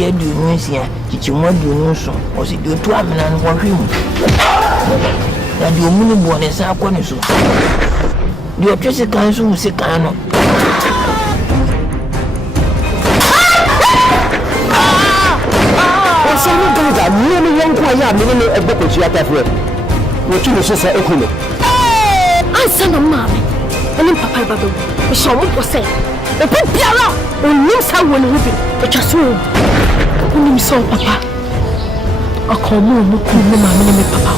tear do Munsia, did you want to so, or sit you to Akan and 1 thing? And your moon born is our corniso. Your Tracy Council will say, Cano. I send a man, and then Papa Babu, the show was saying, the poor Piara, or no someone with it, but just so. Whom saw Papa? A common look in the man, Papa.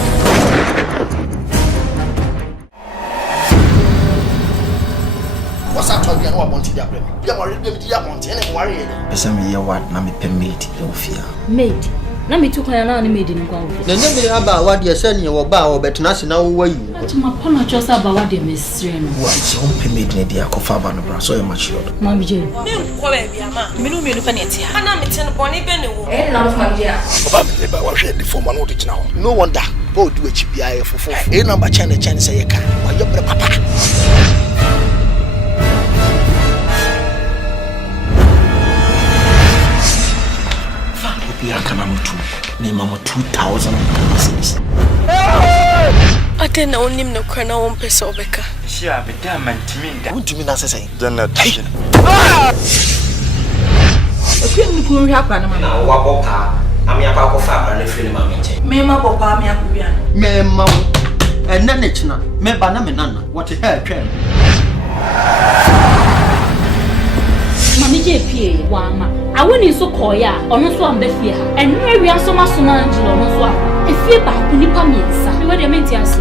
What's that talking about? Wanted that baby. You are ready to have one and worry. Some year what Nammy Pemate, your fear. Mate. Nami took an animated in Congo. The name about what you're saying you bow, but national way. To my pona just about what they miss. What's home made in the Akofaba, so much. Mammy Jane. Minumi Lucanetti. And I'm a bonny benny. And now, my dear. I was ready for my knowledge now. No wonder. Both do a GPI for 4. A number chance say you can. And your papa. Akan name 2,000 cedis. I didn't own him no crown on Pesoveka. She have a damn man to me. What do you mean? I say, Then not taken. Okay, you happen now. What I'm your papa family film. Mema Papa, me up. Memo, and then it's not. Me banana, what a hair train. Mammy JP, Wama. I went in so coya, or no so ambefia, and maybe I saw my son Angelo, no so. If you back, when you come in, sir, what do you mean to us?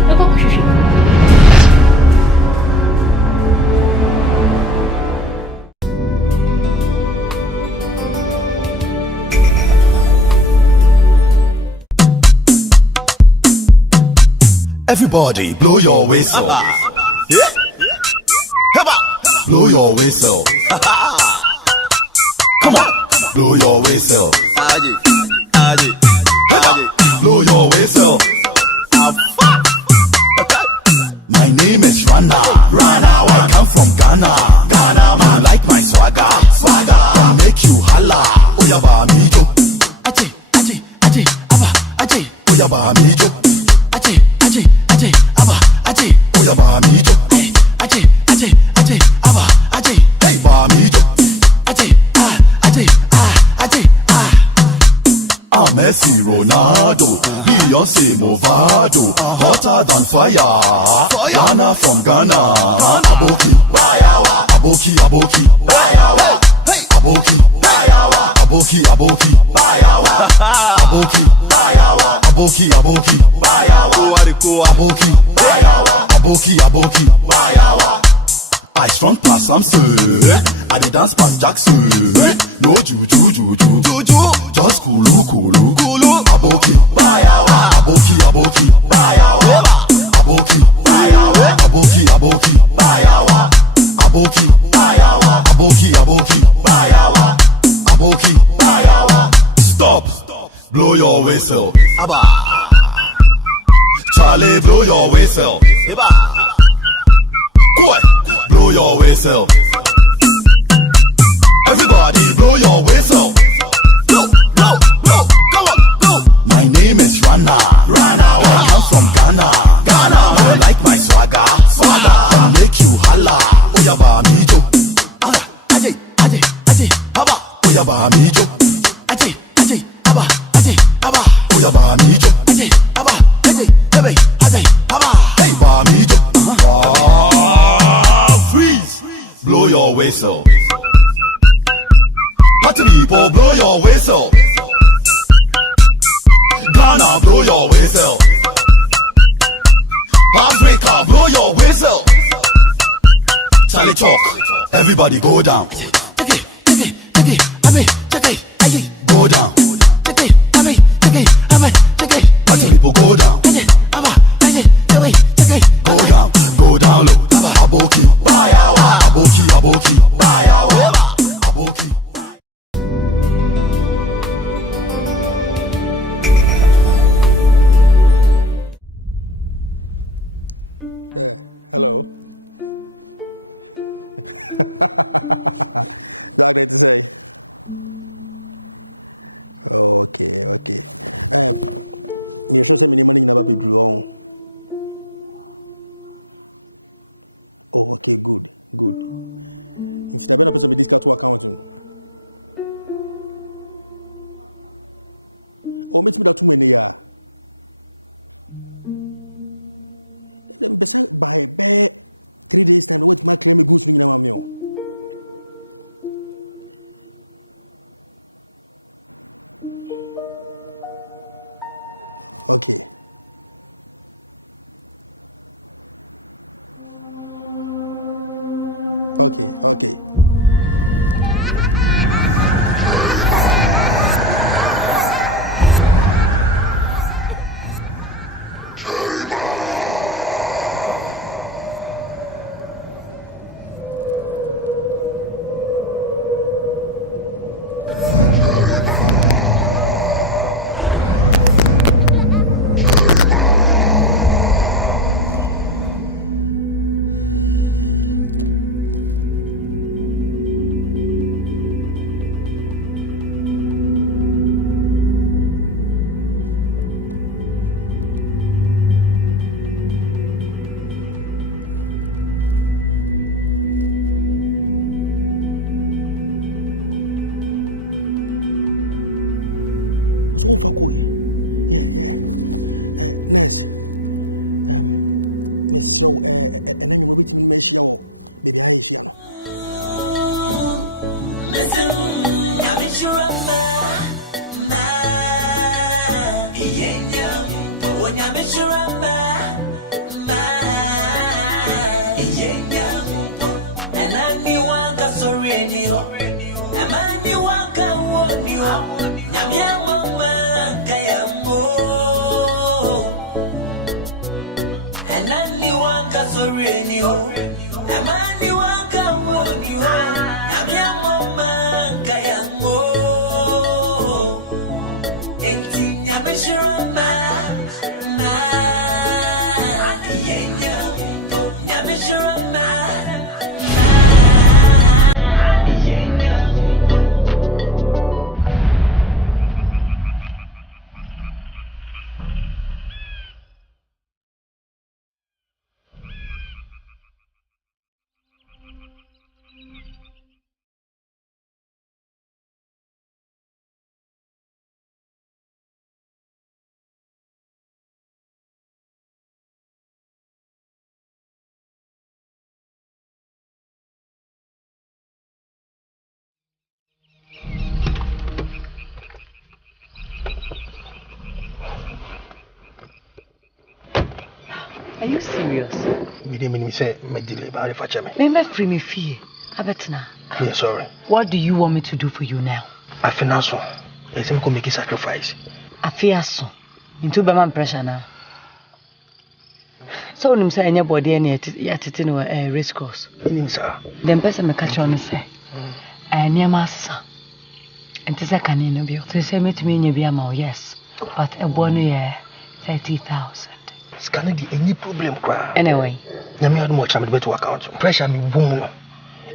Everybody, blow your whistle. Yeah. Blow your whistle. Come on, blow your whistle. Blow your whistle. My name is Rana. I come from Ghana. Man, like my swagger. And make you holla. Oyaba mijo. Oyaba mijo. Oyaba mijo. Messi, Ronaldo, Beyonce, Movado, hotter than fire. Ghana from Ghana. Aboki, Aboki, Aboki, Aboki, Aboki, Aboki, Aboki, Aboki, Aboki, Aboki, Aboki. I strong pass, I'm sir. I the dance pass Jackson. No juju. Just kulu. Aboki, Aboki, Aboki, Aboki, Aboki, Aboki, Aboki. Stop. Blow your whistle. Charlie, blow your whistle. Quick, blow your whistle. Everybody, blow your whistle. Blow. Come on, blow. My name is Rana. I come from Ghana. I like my swagger. And make you holla. Oyaba mijo. Oyaba mijo. Oyaba mijo. Freeze! Blow your whistle. Party people, blow your whistle. Ghana, blow your whistle. Africa, blow your whistle. Charlie talk, everybody go down. Go down. Party people go down. Go down low. Aboki, Aboki. Yeah, hello. Dag, net te zeggen. Okay. Me sure say me money never be wrong. Oh, okay, good. If you have person me discount to account. Oh, meet me that too many ya. Them by 3 days time what my claim goods ring na mamio. Okay. So far go. Yeah. Nurse. Miss Show and then you will be me show baby I is no. Are you serious? Me didn't say my delay about if I check me. Remember free me fee. Abetna. Yeah, sorry. What do you want me to do for you now? I feel so. I think I'm making sacrifice. I feel so. Into Berman pressure now. So when you say anybody any at a race course. Then person me catch on say. I near massa. And this I can interview. So say me to me in your yes. But a 1 year 30,000. Scanning the any problem cry. Anyway. Nyame had more time to account. Pressure me boom.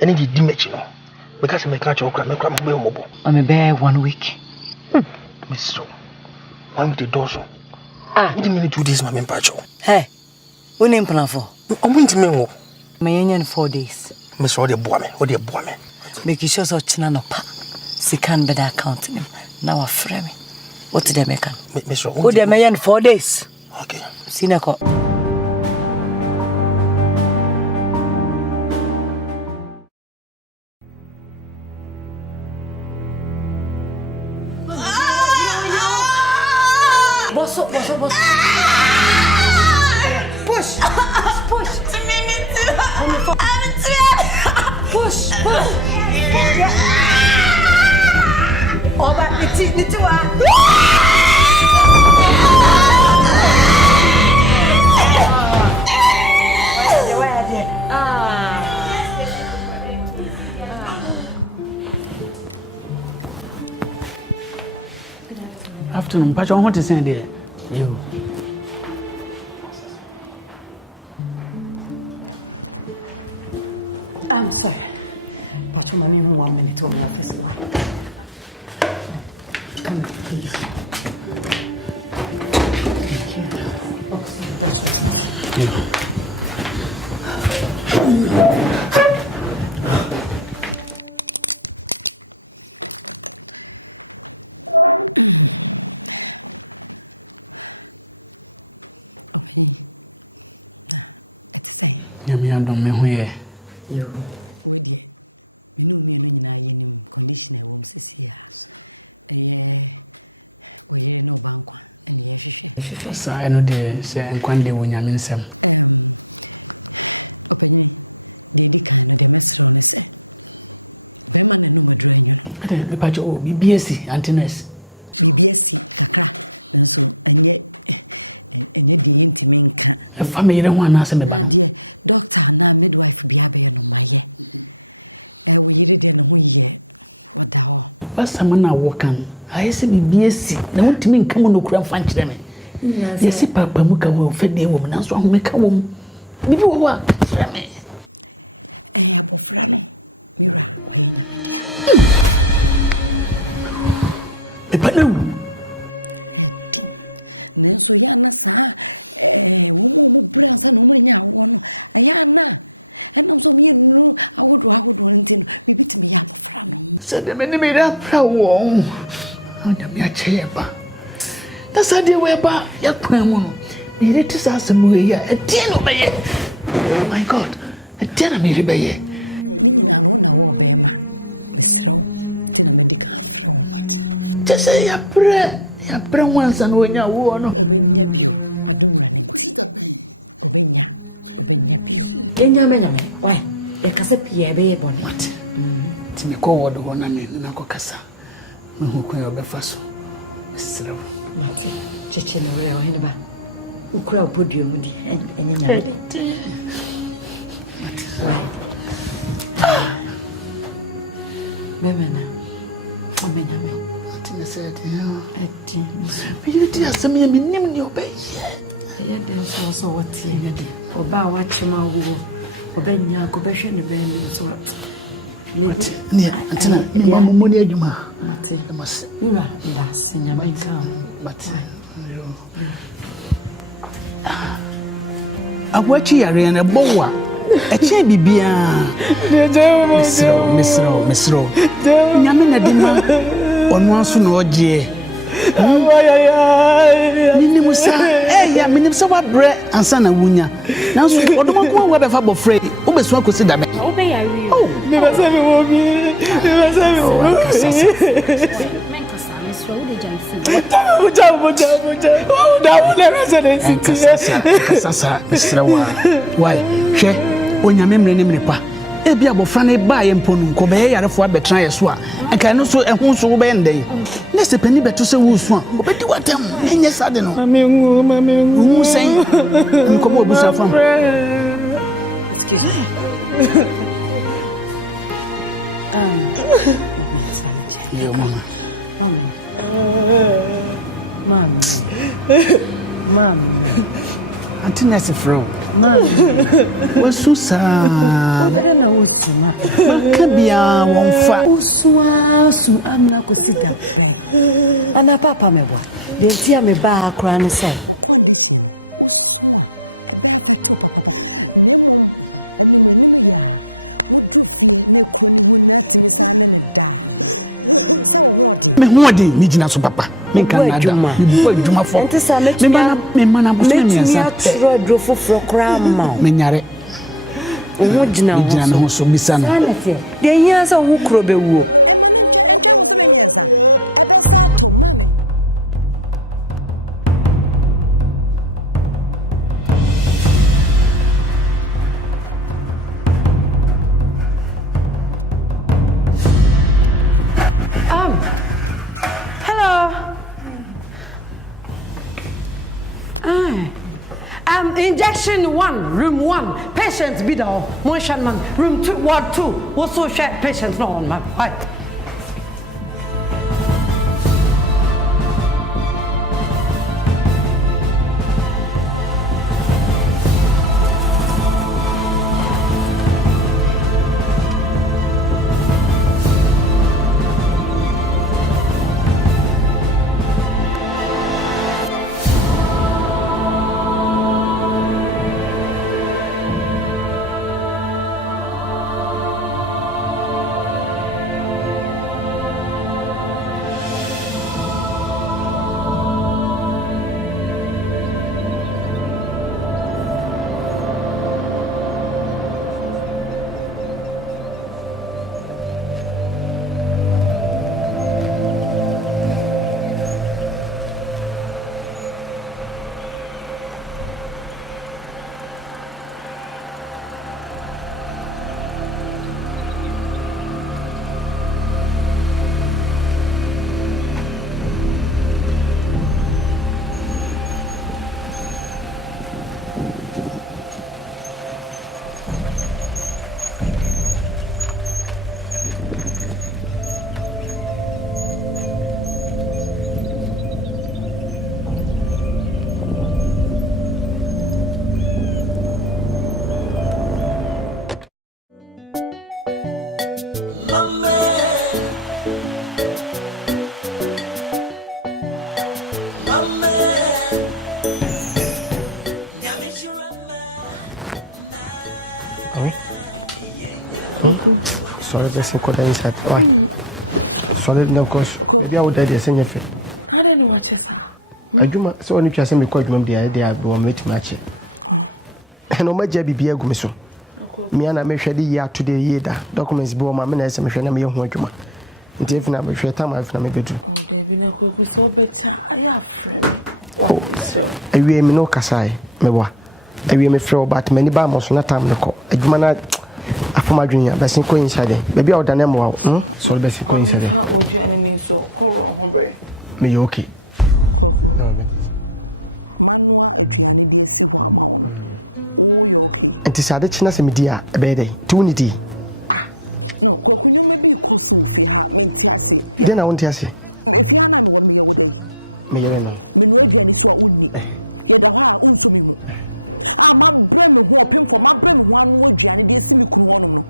Any the damage, you know. Because I can't cry, me cry my mobile. I'm a bear 1 week. Miss So. One with the dorsal. What do you mean 2 days, my main patch? Hey, what name plan for? I'm going to me. My union 4 days. Miss Roddy Boame, what dear Boame. Make you sure so Chinanopa. See can better account him. Now a frame. What did they make? Miss Roddy. What they may 4 days. Okay. Sinako. Boss. Push. Push. Oh, but it's Afternoon, but I want to send it. You. I'm sorry. But you 1 minute to my office. Why? Come on. Pacho, what's nothing? Okay. It's the same. Yamia don't me where. Yo, where dear? Me know me no nyina ye nim conditioner wom sisi a. We no bankwa and ye hwehwe. Sa eno de se enkwande wo nyame nsem. Openyi de di kan no de mesro ne se. Be ma na no madura anyu no. Ade me pa jo BBSc Antines. BBSc kakra nso enye de yintimi nka. Family ho ana se me ba. Na de doctor na midwife bia be no maye. We yiri de no ho ye. Wada ho. Basama na wo kan. Ayese BBSc na wontimi nka mo no kura mfa nkyere me. Yesi papa mu ka wo fede wo na so ahomeka wo mu. Bibi wo wa kyere me. Abofra no mira waye nyamedia. Epanu. Nenso ya na sa wo mo bransa no mo nya wo no. Aya na. Enam so me nu awodo ntino bibitimi ya abofra no. Se de me ni me ra pra wo. Anya me ache ba. Da sa de we ba ya kwan mu no. Me re ti sa asem we ya eti no be ye. Oh my god. Eti na me re be ye. Ni nyina no na wo be ma. Mesrew ti na medical afre wo mate. Je se ya pre wansa no nya wo no. Obenya bio adumra ne nti. Obenya bio. Enya me why? E kasa pie be ye bone. Ti me ko wodo wona ne na ko kasa. Me ho kwa obe faso. Mesrew. Mate. Cheche na were o hene ba. Ukura obodu mu di enya nya me. Why? Bemena. Obenya me. You tell some of me, name your base. Yeah, there's also what tea. Oba watch my wool. Obenya, go bash in the bend. So maybe near money, you must. That's in your mind. But I watch you in a boa. A chain be Miss Row. Yamina Dima on one soon or jay. Minimusa, ya minimsa wa bre ansa na wunya. Na so odomo ko wa be fa bofre, o be so akosi da be. O be ya ri. Oh, me ba se me wo bi. Me ba se me wo. Men ko sa me so wo de jansi. Buja. Da wo le rasa de siti. Sasa, Mr. Why? She onyame mre ne mre pa. E bia bofra ne ba ye mponu ko be yarefo abetran yeso a. Enka no so ehun so wo be ndey. Na se pani beto se wo so a. Obedi watam. Enye sade no. Mami ngu. Sen. Nkomo obusa fam. Excuse me. Mama, sana chani. Yo Mama. Auntie Nessa Fro. Mama. Wasusa. Wabada na usuma. Makabia wonfa. Usuma amna ko sida bay. Ana papa mebwa. De tia me ba akra no say o condition no. Usuma. E be affect papa. Nemom animu ya. Mudu fie na ekro ni wu na timi sa ne da. Sa wo hodi. Me hodi ni gina so papa. Me kan na da. Me bo adwuma fo. Enti sa me mana bo so me asa. Tro adro foforo kra ma. Me nyare. Wo gina na ho so bisa no. De hia sa wo kro be wu. E ma ne ntwa wo so me miensa. E be sa to mame. Injection 1, room 1, patients be there. Motion man, room 2, ward 2. Also share patients no on man. Hi. Sorry, best in code inside. Sorry, no cause. Maybe I would die send you fit. I don't know what you say. I do my so when you say me call you the idea go meet match. And my job be a gumiso. Me and I me hwede year today year da documents be o ma me na say me hwe na me ho adwuma. Nti if na me hwe time if na me bedu. Oh, there be na kwaku so better. I have friend. What is so? Awie me no kasai me wa. Awie me frɛ but many ba mo so na time no kɔ. Adwuma na afoma dwunya besin ko inside. Baby a oda na mo wa. So besin ko inside. Me fa odwane ni so koro ho bre. Me you okay. Kwaku. Manua aduane de asi ho ama wo no. Oh, you okay? And to say that China se media a bed, 2 unity. No, Kwakunyo maybe cause of her, Mentiasi. Then I want to say, if you are not one me a day, Menuadian is what unni. Yet a ha unsumimu. Ah, my brim who are pim for my brim 1 word, Gianni, dear Simikunum.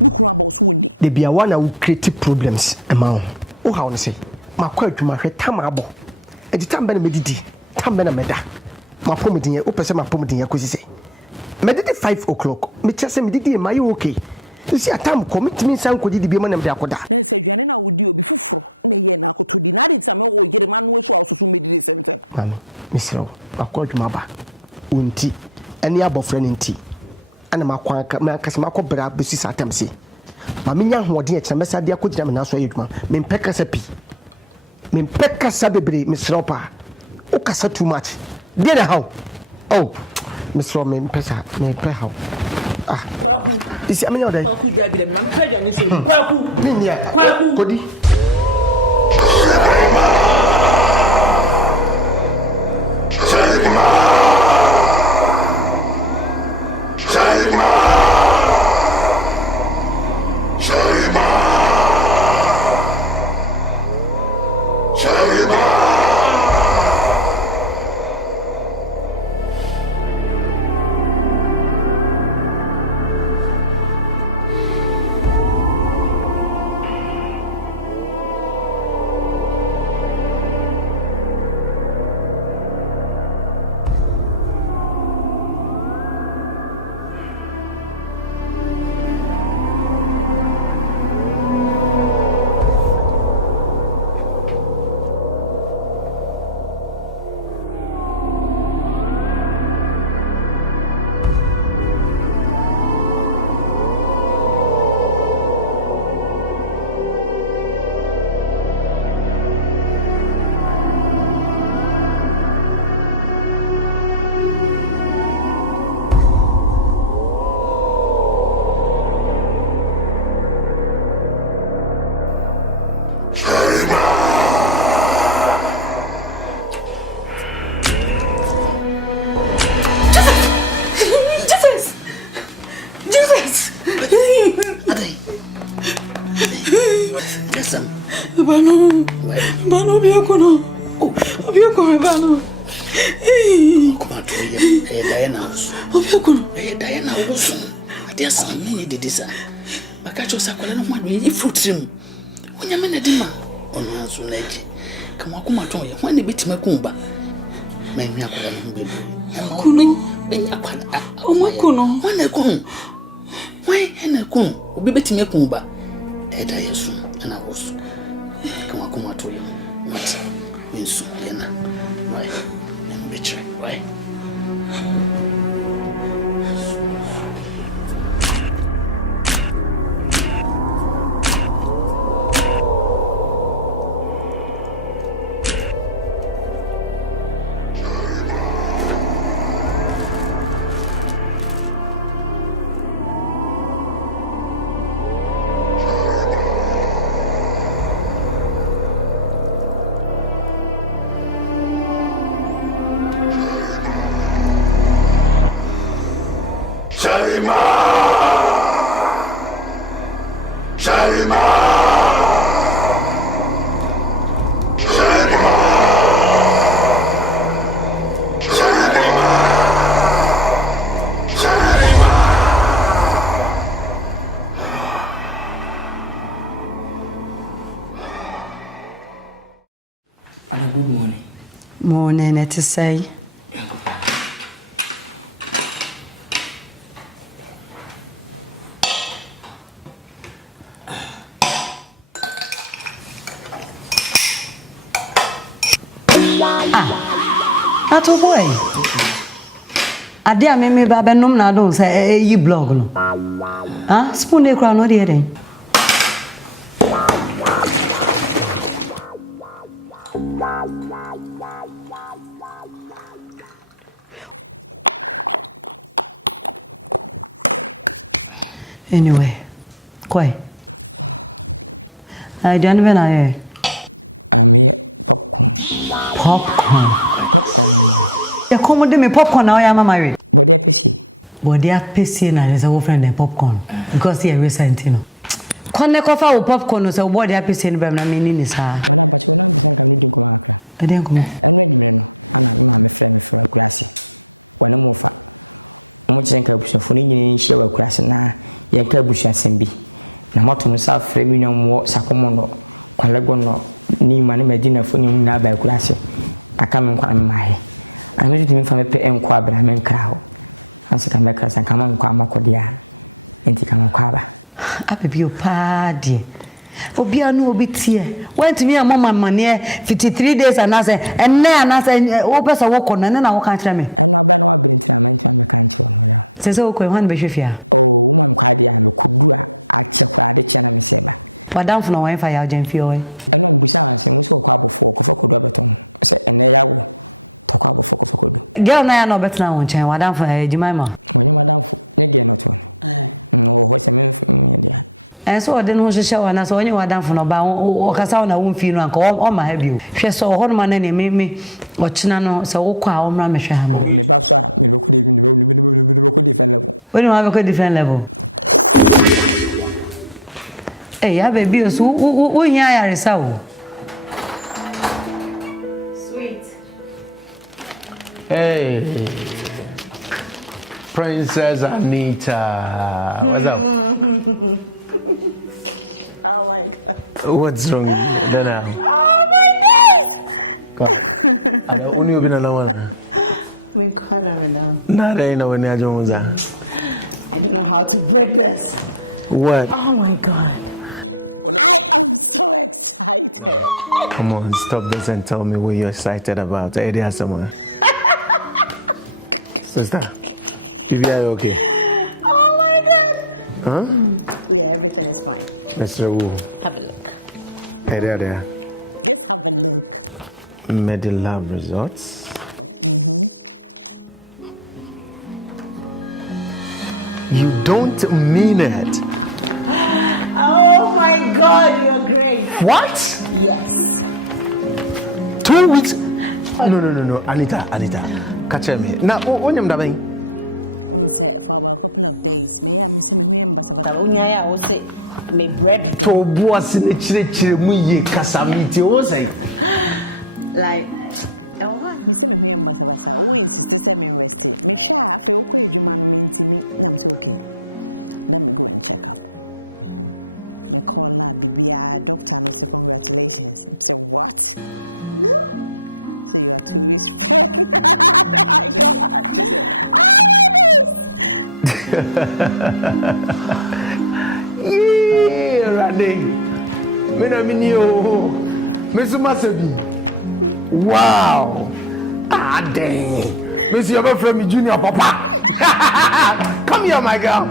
Look about Swindy. There be a one who create problems among. Oh, how to say, my quite to my head tamabo. At the time, Benedidi, Tambena Meda. My promoting your open my promoting your say. Medite 5 o'clock. Me chase me didi my okay. You see a time commit me san kodi bi manam da koda. Na say dwane na wodi obi foforo na ye na akotodi na de tsame wo yere man wo so asoso medide 7. Mami, misro. Akodwuma ba. Unti. Ani abofre ne nti. Ana makwan ka me akase makobra besi satam se. Mami nya hoden e kire mesa de akodira me na so ayedwuma. Me mpeka sa pi. Me mpeka sa bebre misro pa. O kasa too much. Dey the how. Oh. Mr. Me pesa me pe how ah kwaku isi amenya odai kwaku da bi da me pe dwane so bi kwaku minya kwaku kodi Bano biakono. Obiakono bano. Kuma to ye Diana. Obiakono. Ye Diana oso. Ade asam me de disa. Maka cho sakola no hwan ye fruitrim. Onya me na di ma. Ono anso na eji. Kama kuma to ye hwan ne betima kumba. Ma mi akola no bebu. Kuno. Enya kwada. Omo kuno. Hwan na kun. Hwan na kun. Obi betima kumba. Eda yesu na oso. Kama kuma to ye. What? Insu yana. Why? And betray. Why? Good morning. Morning, it is say. Ato boy. Ade a me ba be nom na don say yi blog no. Ah, spoon e kra no de den. Anyway, quite. I don't even know. I'm here popcorn. Popcorn. You come with me popcorn now, I'm married. Body apesi. Body apesi na is a friend and popcorn because he is recent. Kone kofa wo popcorn so body apesi no bem na me ni sa. Wala ba che wala bisa nka me din kuma akra. E den kuma. Enu adwumre no ana ma me frɛ me frɛ akurase. Wane mo fa. Mo chenka busafo ni nyine nhye wa akurase na ye ka busasem bi. Na moto no sa frɛ mi no mo sakomo no kwalego no ni mane medina fo ni na ba akurase. Aka me nkwa me mahe. Ana me tumi fa me pe enko abra me nkra ho. Anse ka me krasa kama nkwa amakodia. Enti kama kwa ba. Abebi o pa die. Obi anu obi tie. Went me a mama mane 53 days anase enne anase wo pesa wo kono ne na wo kan kire me. Eno aba na wa brentina mentima me kan kire no ya. Sese wo ko hwan be hwefia. Oh, wo mam kwa dia me kodu a ache kwa de che na me seba. Wadam fo no wan fa ya jemfi o. Eno mbusa anse mo so kwa abofo ko fa kodu abeton. Se enne ya wo to kwa abofo ko fa kodu. Girl na ya no betina won chen wadam fo Jimaima. Wonye madam fo ne ge no to. No ho se me dia. So ode no hwehwe wa na so onye wadamfo no ba o kasa na wo mfi no anka o ma ha biu hwe so ho no ma na me o china no so wo kwa o mra me hwe ha me ba so a me be ko different level we no have a different level ya baby so wo nya ya resa wo sweet. Hey, Princess Anita, what's up? Oh my God. What's wrong? Oh my days! Only been alone. We call him now. Not I know when I don't know how to break this. What? Oh my God. I am so excited. Come on, stop this and tell me what you're excited about. Hey, there's someone. Sister, if you are okay. Oh my God. Huh? Yeah, everything is fine. Mr. Wu. Have a look. Hey, there. Just have a look. Medilab Resorts. You don't mean it. Oh my God, you are great. What? Yes. 2 weeks? No. Anita. Catch me. Now, what am I doing? For about a couple of days. May I miss me when Basavata? Unyaya, or say, may bread to was in the church, Casamity, or say. Like, oh, Miss me when Basavasa, who insisted semi rested. Me share, I feel okay, you man mean to me, and I'm so okay. Let me go and check up. Me call her, BBR doctor, and say congratulations. I say, what? So you are 2 weeks pregnant. Oh my God. Oh my days. Yeah, Randy. Miss Masabi. Wow. Ah, dang. Miss your friend, Junior Papa. Come here, my girl.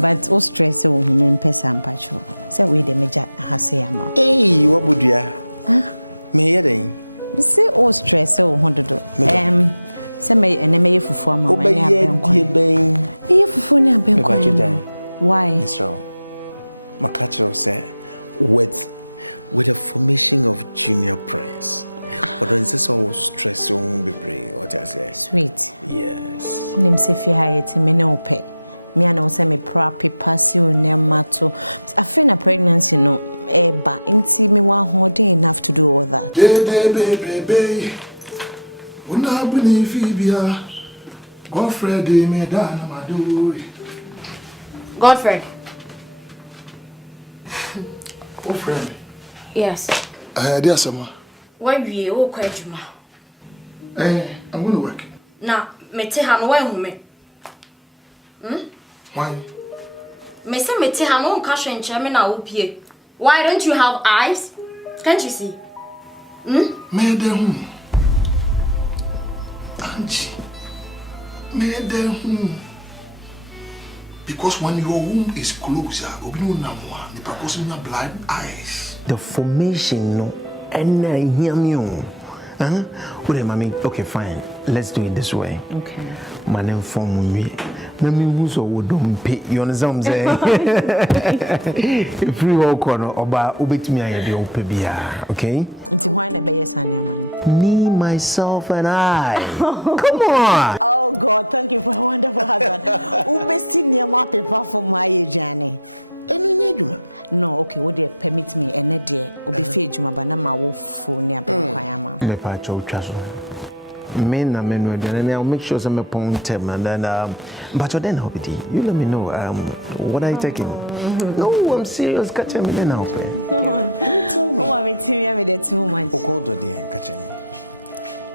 But all stress will remain person patrol. Say we the major has say amount. Hey, what would you? Me hearing. Say all stress will want to do. Say me and me for form. Oh, baby, fufu na ben why? Mr. Makacho said with the formation of Junior Prince. But don't say so stress you won't be brave. What I say? Sweet. Yes. Nim say fi ha yet me no pay. Me and also me paper si unemato. I feel a pregnancy no eba inti me wa holding enough to do all that. Baby. Una buni fibia. Godfrey me dana maduri. Godfrey. Oh friend. Yes. Dear Sama. Why we all quite juma? I'm going to work. Now, me te han why Why? Me say me te han won cash and chairman na opie. Why don't you have eyes? Can't you see? Madam. Angie. Madam. Because when your womb is closed, you have blind eyes. The formation, no, and hear me. Okay, fine. Let's do it this way. Okay. My name form me. Let me use or don't pay. You understand what I'm saying? If you walk on or ubit me, I don't pay. Okay? It's why na be Sanya man. Me, myself, and I. Come on. Oh God, thank you for a wonderful husband. Ubesti near my paper for my journey. No, okay, would you permit me and day obi fe juma ba na ma wo fo ne abekwayama. Me pa cho twaso. Me na menu and I'll make sure some point them and then but then how be you let me know what are you taking? No, I'm serious. Catch me then now. Tell me. Oh, I'm me there too much. Oko do dey catch me.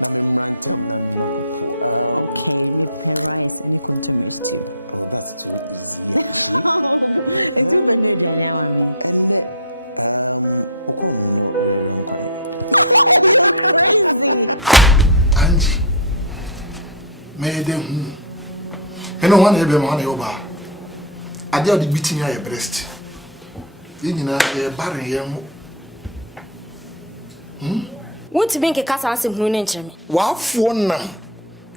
Na me mrantem na me no popo. Okay, me pay rice any consumer stew. Oh, that's too easy actually. It's too bad Daniel me. And oko no rere nkwan. You're crazy. Angie. Madam. You know one ebe man yoba. Ade o di beating your breast. You nyina e bare yam. Won't to make a cast answer who nature me. Wafo nam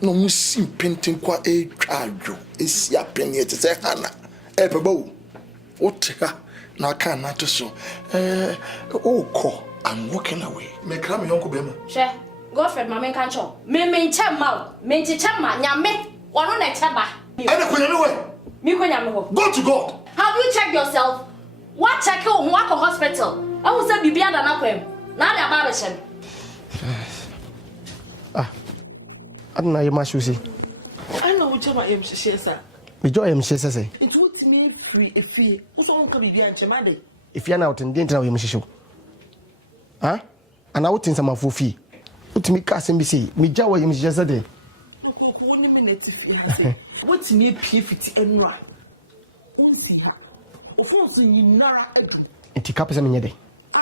no musim painting kwa e twadwo esi apeni ete se hana e pebo wotka na aka na to so I'm walking away me kra me yonko bema she Godfrey mama kan cho me nchema me nchema nyame wono na cheba ene ko nyame we me ko nyame ho go to God. Have you checked yourself? What check you who at hospital? I will say bibia da na kwem na dia ba be shem. I don't know your mashusi. I know which my MC sir. Me joy MC say. Into what me free a fee. Uso won ka bibia nchema If you are out in the internet MC show. Huh? And out in some of fee. What me cast MBC. Me jaw MC say. No ko woni me net fee ha say. What me pie fiti enra. Unsi ha. Ofon so nyinara adum. Enti kapese me nyede.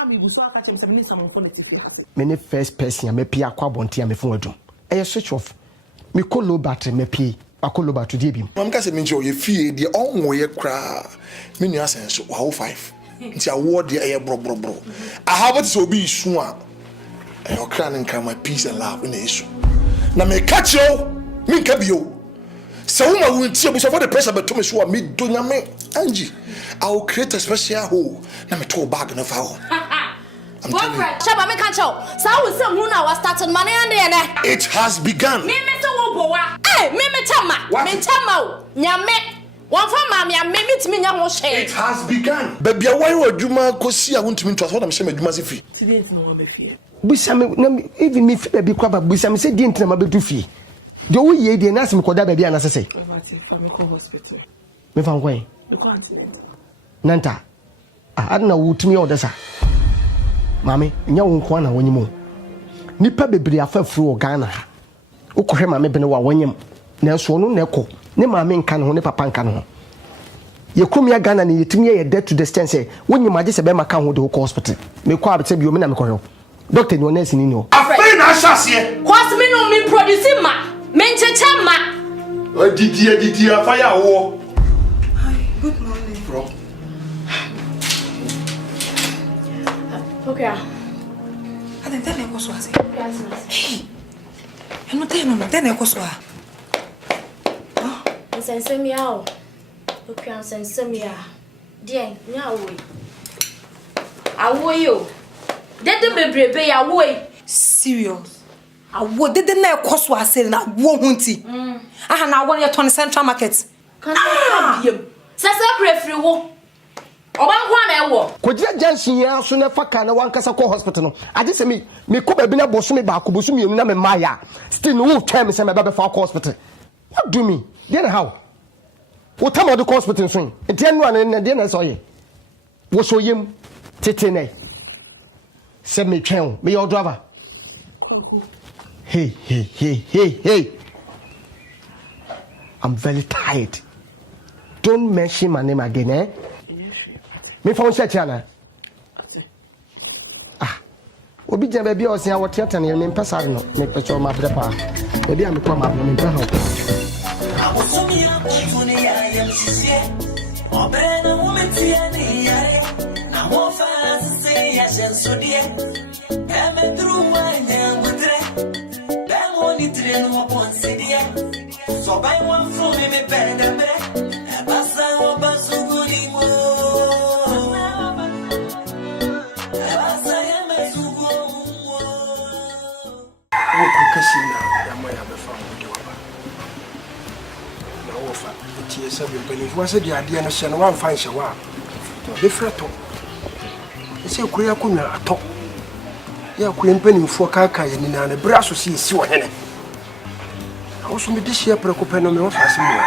Me buso aka chem se me nsamfo net fee ha say. Me ne first person me pia kwa bontia me fon adum. E switch off. Me call low battery me pay akolo battery dey bi Mam ka se me nche o ye fie de onwo ye kra me nua senso wa 5 nti award de ye bro aha but so bi isu a e o kra nka my peace and love na isu na me catch you me nka bio se wo ma wo nti obi so for the pressure beto me so a me do nyame Angie I will create a special hole na me to bag na fa ho Boyfriend, Shaba me can't show. So I will say Muna was starting money and then it has begun. Me so woboa. Eh, me chama. Me chama. Nyame. One for mommy and me meet me nyamo shade. It has begun. Baby, why you adwuma kosi a won't mean to us what I'm saying adwuma se fi. Today ain't no one me fear. Busam na even me baby kwa ba busam say di ntina ma bedu fi. De wo ye de na sem koda baby anase say. We mate fa me call hospital. Me fan kwen. Me continental. Nanta. Adna wutumi o dasa. Mami, nya won kwa na wonyim. Nipa bebiri afafuru o Ghana. Ukohwe mami bene wa wonyim. Nanso no na ekọ. Ne mami nka ne ho ne papa nka ne ho. Ye kumia Ghana ne yetimi ye death to the extent say wonyim age se be maka ho de ko hospital. Me kwa abete bi o me na me koyo. Doctor ni onesi ni no. Afei na ahase. Kwase me no me produce ma. Me ncheche ma. Didi afaya wo. Hi, good morning. Bro. Okay. I think that was what I said. I'm not telling you, then I was what. Oh, send me out. Okay, send me out. Dear, now we. I will you. Did the baby away? Serious. I would didn't know cost what I said. I won't hunty. I have now 1 year 20 Central Market. Can I come here? Sasa prefri wo. Oban kwa na ewo. Kojia junction ya so na fa kan na wan kasa ko hospital no. Aje se me ko ba bi na boso me ba ko boso me na me maya. Still no tell me say me ba fa hospital. What do me? Then how? What time the hospital so? Enti anu an dey na so ye. Wo so yem tete ne. Say me twen, me your driver. Kwaku. Hey. I'm very tired. Don't mention my name again, eh? Yes, Ate. Me phone set yana. Ate. Obi je baby o se a wote atane me mpesa no. Me pecho ma prepa. Obi am ko ma me bra no. Abosomia kwantuni ya yemsisie. Obrena wometie ni yare. Na wofa se ya shensodie. Emedru wanya butre. Bemoni trenu oponsidie. So by one from me peda bre. Abasa wabasuguni mo. Abasa ya mesugo mo. Wo kokasi na ya maya be fa mo waba. Na wo fa tie se be bani fo se dia de no hye no wan fa hye wa. Be freto. Se kuya kunwa ato. Ya kuya mpani fo kaka ye ni na ne bra so si si wo hene. Wo so me de hye preko no me wo fa se mo.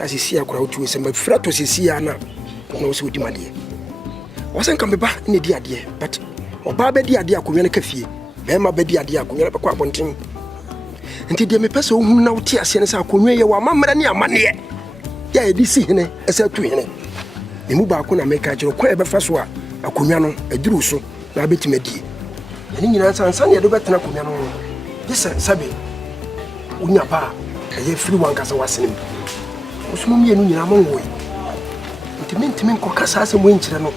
Asisi akura otu se ma frato sisi ya na wo se odi made. Wo se nkan beba ne di ade but oba be di ade akonwe ne kafie. Be ma be di ade akonwe ne be kwa bonten. Nti de me pese wo hu na wo ti ase ne se akonwe ye wa mamra ne amane ya edi si hene ese tu hene. Emu ba ko na me ka jiro kwa e be fa so a akonwa no aduru so na betima die. Eni nyina sansa ne do betena akonwa no. Yesa sabe unya ba e free one kasa wasene. Osumum ye no nyina monwo ntimi nko kasa asem wo nkyere no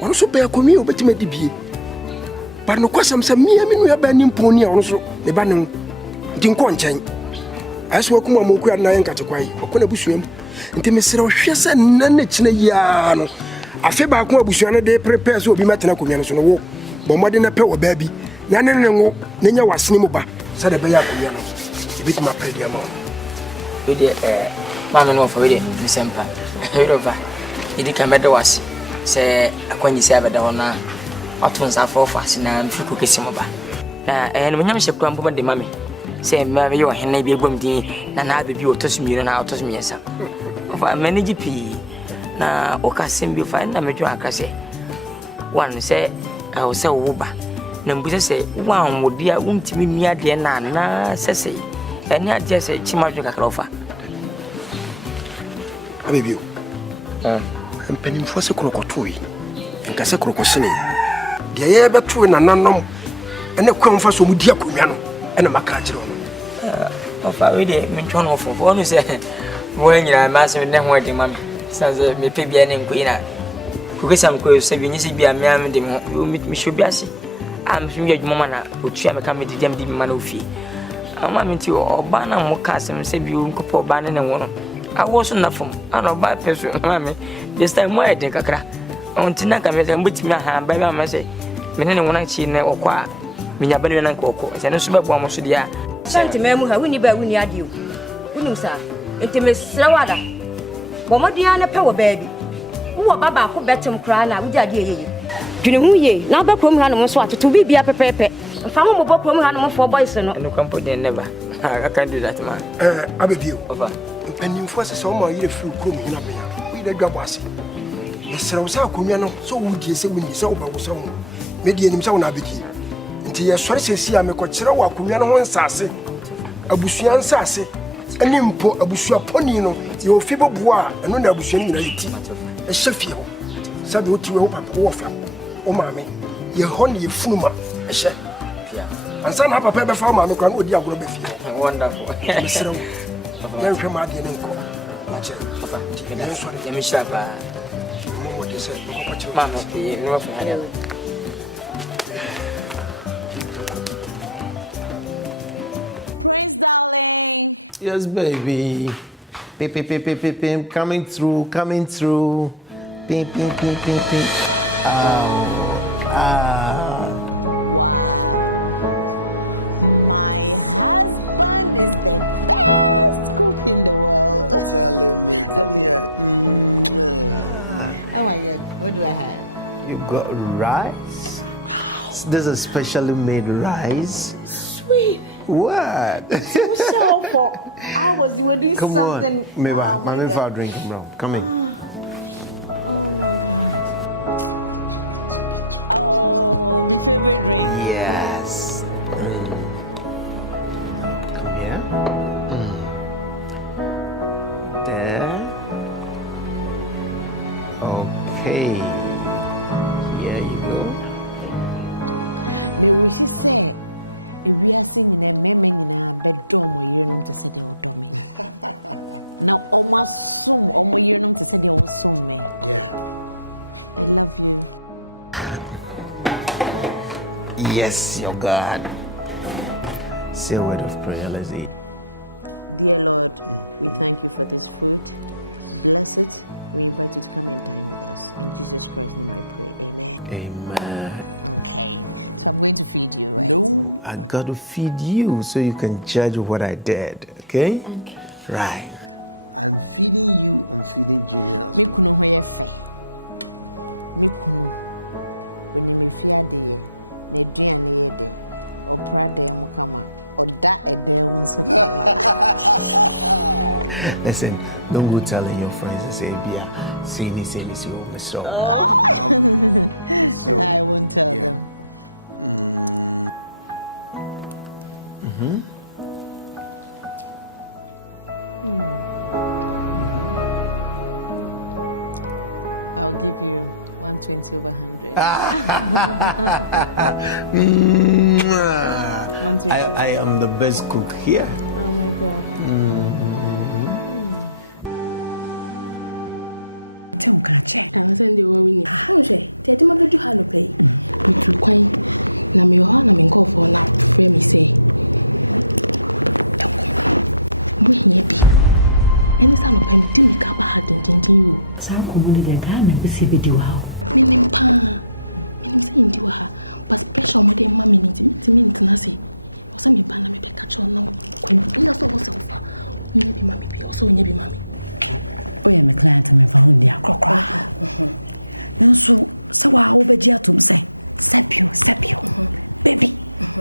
wono so be akomi obetima dibie ba no kwasam sa mia me no ya ba ni mponi a wono so ne ba ne di nko nkyɛn aso akuma moku ya na yɛ nkate kwai okona busuam ntimi sere hwɛ sɛ nan na kyina ya no afi ba ko abusua no de prepare so obi matena komia no so no wo bo mode na pɛ wo ba bi na ne ngo na nya wasene mu ba sɛ de be ya komia no ebitima pɛ dia ma we de Mama no for we December. We over. Idi kan beda wase. Se akwanyi se abeda hona. Atun sa for fast na mfiku kesimo ba. Na no nyam hye kwa mboma de mame. Se ma be yo hene bi ebom din na na bebi otosumiro na otosumiyesa. Ofa manage pi na okasem bi fa na mejo akase. One se o se wo ba. Na mbuze se wan wodi a untimi nua de na sese. Eni ade se chimajo kakrofa. Abibio. Mpeni mfose krokotoi. Nkase krokosene. Dia ye beto na nanom. Ene kwa mfaso mudi akonwa no. Ene maka kire no. Ofa we de mentwo no fofo no se wo nyira ma se ne ho ade mami. Sanze me pe bia ne nkoyi na. Kokesam ko se bi nyisi bia me am de me sho bia se. Am so yɛ dwuma na otua me ka me de dem de me ma na ofie. Ama me ti oba na mo ka se me se bi nkopo oba ne wo no. I wasn't enough from an about person, mammy. This time, why I think a crack. On Tinaka, and with me, by my say, Menin when I see no qua, Minabana and Coco, and a super bomb to the air. Santi Memu, I wouldn't be when you had you. Wouldn't, sir. It is Slawada. Bomodiana Power Baby. Who are Baba who bet him cry now with the idea. Do you know ye? Now, the problem animals want to be a pepe. Found a problem animal for boys and no company never. I can't do that, man. Abibio. And you force us all my year through coming up here. We the Gabasi. Yes, I was out coming so would you say when you saw about some medium himself on Abiki. Until your source see I'm a coachera or Kumiano one sassy. A Bushian sassy. An impo a Bushia ponino, your feeble bois, and on the Bushian a Sheffield. Said what you hope up warfare. Oh, mammy, your honey, Fuma, a chef. And some have a paper farmer who can go the Agrobefi. Wonderful. Very mad in Prince darling. Yes, baby. Pim, coming through. Pim. Wow. My husband is the best cook in the world. You're telling me. Come here. Oh my God, what do I have? You got rice? This is specially made rice. Sweet. What? So for hours you were doing Come something. on. Maybe oh my I'm God. for a drink, bro. Come in. Oh my God. Oh, my favorite drink. Yes. Come here. There. Okay. Here you go. Me wish you say, if we are singing a meme in a bedroom, you know to say they will do me. Now, almost soon, you know to say they will soon me. Yeah. I love you. Yes, your God. Say a word of prayer, let's eat. Dear Lord, we thank you for this food. Bless it. We invite you to come and dine with us. In Jesus Christ's name I pray. Amen. Amen. Okay. So I'm going to feed you, right? No, I got to feed you so you can judge what I did, okay? Okay. Right. I'm feeding you, I'm feeding Junior as Me well. kuno hoye fe. Me kuno. When you me fear de ne duane ye de. Opra de mo kama. Oda ede won so kama. Listen, don't go telling your friends and say, "Bia, see me, see me." So, I won't tell them. I'll give you 120 over 100. I am the best cook here. Oh my God. Tell Kache. I was in the worry. Oh, say, tell them about you how to pay. We too quaint. Na me ho na me go for na frame me say. We here be. Any son of pay me timi ka ba hadin you. Sa ko mo de ga na be se be di wa ho. Minim pa. Minim say ndi wa ha. But pressure mo de ma me nti na say. O say me ba na me be catch on now. Kwem ina so wo self. Nya bi mami bi. O so nya bi mami. O ya me client me fa hundi akrokra. Nanso sa wa wo be gi atom say. Sapio. Baby.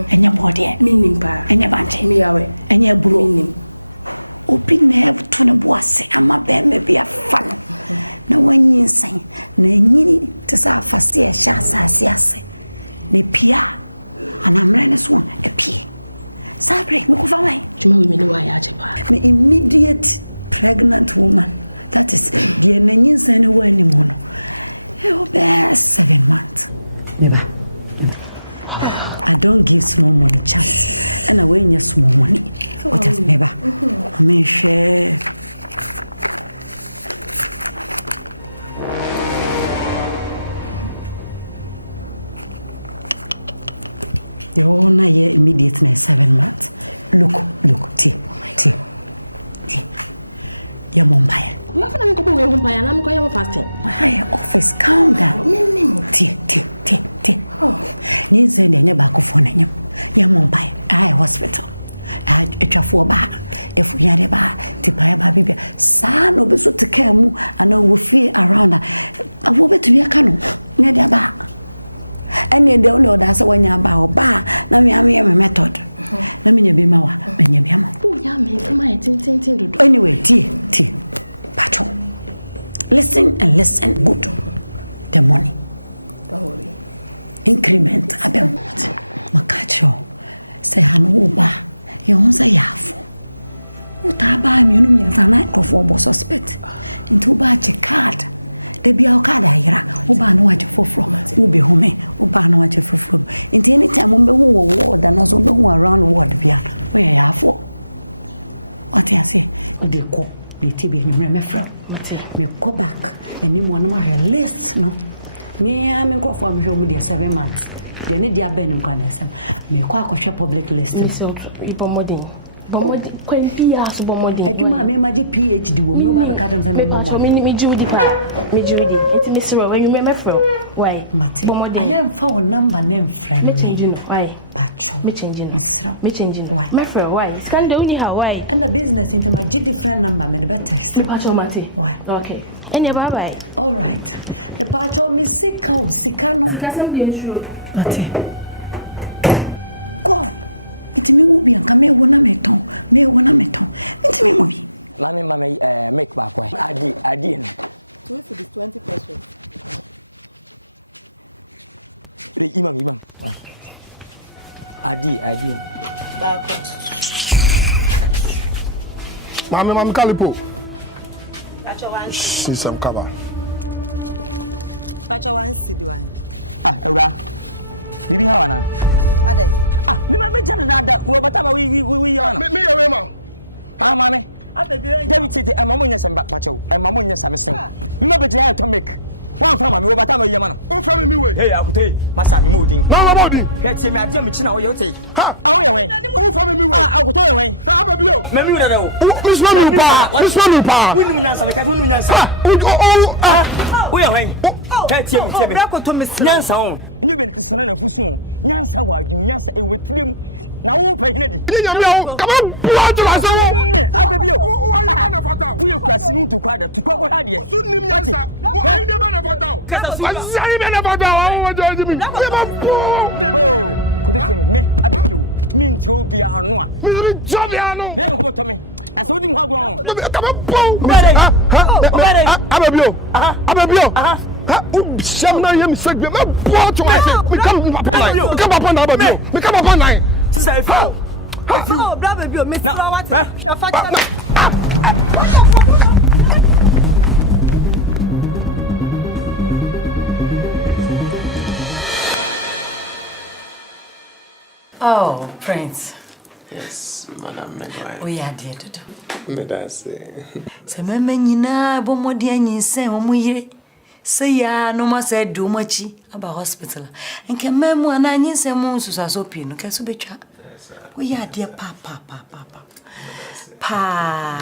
Enya body. Minim pa. Enya banche. Me yawe. Enya bro. Minim. Obi na to ne boase ama be me be afa no. Na wanyin san. Na nyini te sa afase e sha asase ase. Ne pia. Anamre ne so e pie. Sabre me ko fa mai. Juma we me no wa ya chepa. Me immediate pregnant woman. That is the nanyin san ne wa ni mo no. E o be 7 months. Beba. I don't give small money chance. And I win small money. What is Beba? I may share. You're not here immediately 7 months. Look, T. You're Mumbai. We have to go away Mumbai and I'm going fasting. My office, calm down. T. You said you're back of phone. You're Mumbai. I hospital. I for ba. If we are ba, Tipaya baby, son of so to care mu, and I will feel around her. I will be to be a canoe near the bar. And then the only other when you're about bar, now me, I'm a method. Let me be my one, when you be a man. Oh, yeah, me, my tin. Anyway, T. Pacho. Listen and listen good. The money. Don't worry. Increment, Abel. Macacho. Say, Hanuba. You won't say Yafu. What I buy me, you know, and I for suspect. Into buy a card. They be our card, Ira. Uba no watch for from. Ubi home. Uba no watch for from. Into any time, who ward and also no around ward be where you are for. What I say? They call the TB and you remember. Me go back and you want my list, no? Me, I'm going for me 7 months. They need their benefit. Me quite a public listing. So, people modern. Bomodi kwambia so bomodi. Adwuma me maji PhD wo no ba be ka dem say me bomodi. So me Judy pa. Me Judy. Eti me sero when you me friend. Why? Bomodi. I am for number name friend. Me change no. Why? Pacho. Me change no. Me change no. Why? Me friend why? Scan the only how why? And the business into my different number me the better. Pacho mate. Why? Okay. Any bye. All right. The Pacho me sika no. Kasam be true. Mate. God. It me will be and come me wona meton. Me wona meton. It me will be. Mama make back why. Adi. 2 for this 20 pesos. Imam. Adi. Back. Mami Kalipo. Pacho one. See some cover. Pacho one CD one. Ura. Bibi hawana. Ade. Me ma jana na we batama we yana. Me away ma. Mame. David said mama nya samba pacho. Mama nya samsen. Me ma bejia to make. One from me we batama we yama no. O from me we. Hey akutoi. Masa me modin. No modin. He me ade me china wo ye wote. Ha. Awo ye wen. O from me we. Akutoi ye wen. Ha ba bio. Me mi da wo. This one pa. Wini nyansa me ka wini nyansa. We ye wen. He tie me. Nyansa on. Nyu ben kisana na fusu. Nyansa wa adwum nyansa e wetrim. Na wo pa hina di. Ni nyame o kama bua to ase wo. Abebio. Wo ayi na fata. We ye kwasi nu to kwada. To kwa ha de. Su nim nyansa. Wo ayi de na fata. Ayi be na fata wo joji mi. We ba bo. Oh. Kudete me abebio. Mi ntro bia anu a. Mi jobi anu. Me ko to me. Asa odi mu agro. Kama bo. Abebio. Ha, sham na yem segbe. Me bo to my say. Me come upon na Abebio. Me come upon nine. Sister Ifo. Oh, bra baby, me flower what? Oh, Prince. Yes, Madam Medway. We are dear to do. Medase. Se meme nyina bomodi anyinse omuyire. Se ya no ma se do machi aba hospital. Nke memu ana anyinse mu susaso pi no keso betwa. We are dear papa. Pa.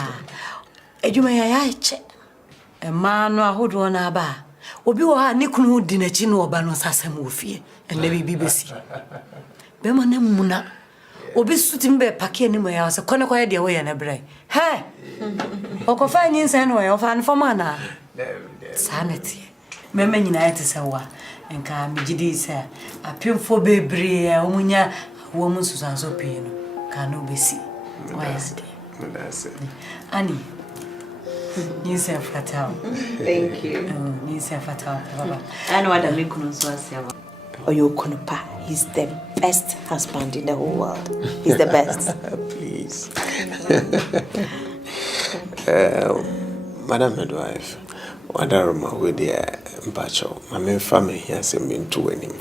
Ejuma ya eche. E ma no ahodo na ba. Obi wo ha ne kunu di na chi no oba no sasem wo fie. Enne bibi besi. Be ma na muna. Obi sutim be pake ni mo ya se kone kwa de wo ye na bre. He. Okofa nyinse no ye ofa nfoma na. Sanity. Meme nyina yete se wa. Enka migidi se apemfo bebre e omunya wo mu susanso pe no. Ka no besi. Wa ya de. Ani. Nyinse fatal. Thank you. Nyinse fatal. Baba. I know what I mean kunso asewa. Oyokonopa. He's the best husband in the whole world. He's the best. Please. Madam Midwife, what are my with the Mpacho? My main family has been to him.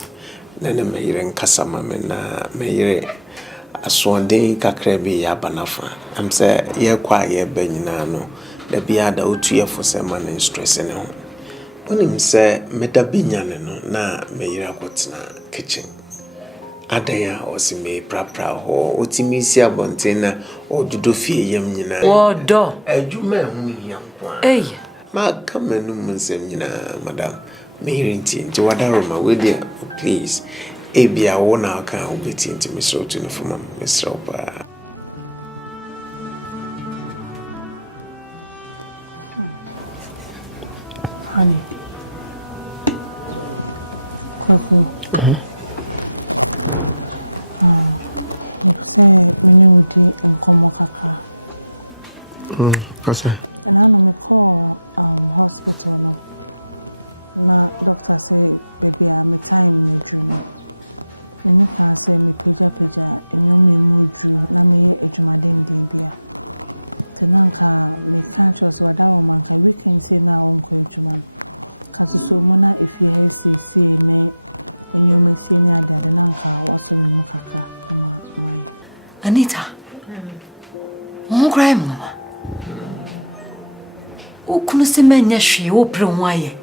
Then a mayor and Casamamena, mayor, a swan day cacrebi yabanafa. I'm say, ye quiet Benino, the beard out here for some man in stressing him. When him say, Metabinian, na mayor what's na kitchen. Adaya osime prapra ho otimisia bontena odudo fie yam nyina odo adwuma hu yam kwa ma kamanu munsem nyina madam mehrinti nti wadaroma we dey please ebia wo na aka obeti nti misro to no fuma misro pa honey Kwaku say many would and come kaka. And I know me call hospital no. Na doctor say baby I'm time in the journey. And you can say me peja and you me mudru na me ejumaden din bia. Tenanka me can't trust what that woman can we can say now uncle ejuman. Kaso so mona if you say ne when you may see near the nanka what's me mukaka. My Anita. Cry, Mama. O couldn't see many she open wire.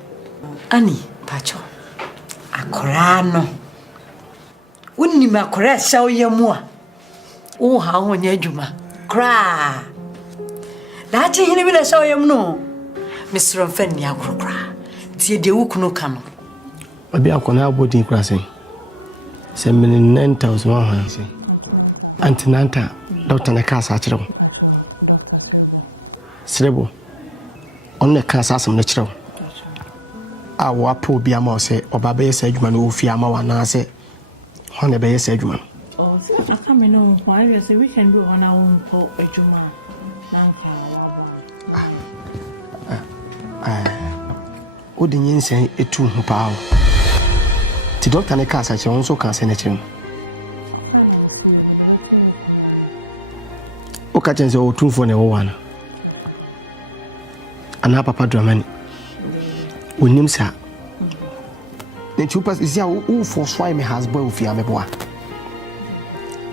Annie, Pacho. A corano. Wouldn't you make correct show your more? Oh, how on your juma. Cry. That you hear me the show him no. Mr. Fanny Agro. Dear the Ukuno Cano. Maybe I can have boarding crossing. 9,100. Antenatal. Dr. Nakas Achero. Patrol, Dr. Cerebral. On the cast as some natural. I will pull be a mouse or Baby Sedgman who Fiamma and I say, Honey Bay Sedgman. Oh, I can't know why we say we can do on our own call a Juma Nanka Wabwan. No, what did you say? A 2 power. The doctor and the cast I also can't send it. I can't see you, but the better milk on Okachens or 2 for no one. And our papa Dramani. When you say, the troopers is who forswear my husband with your boy.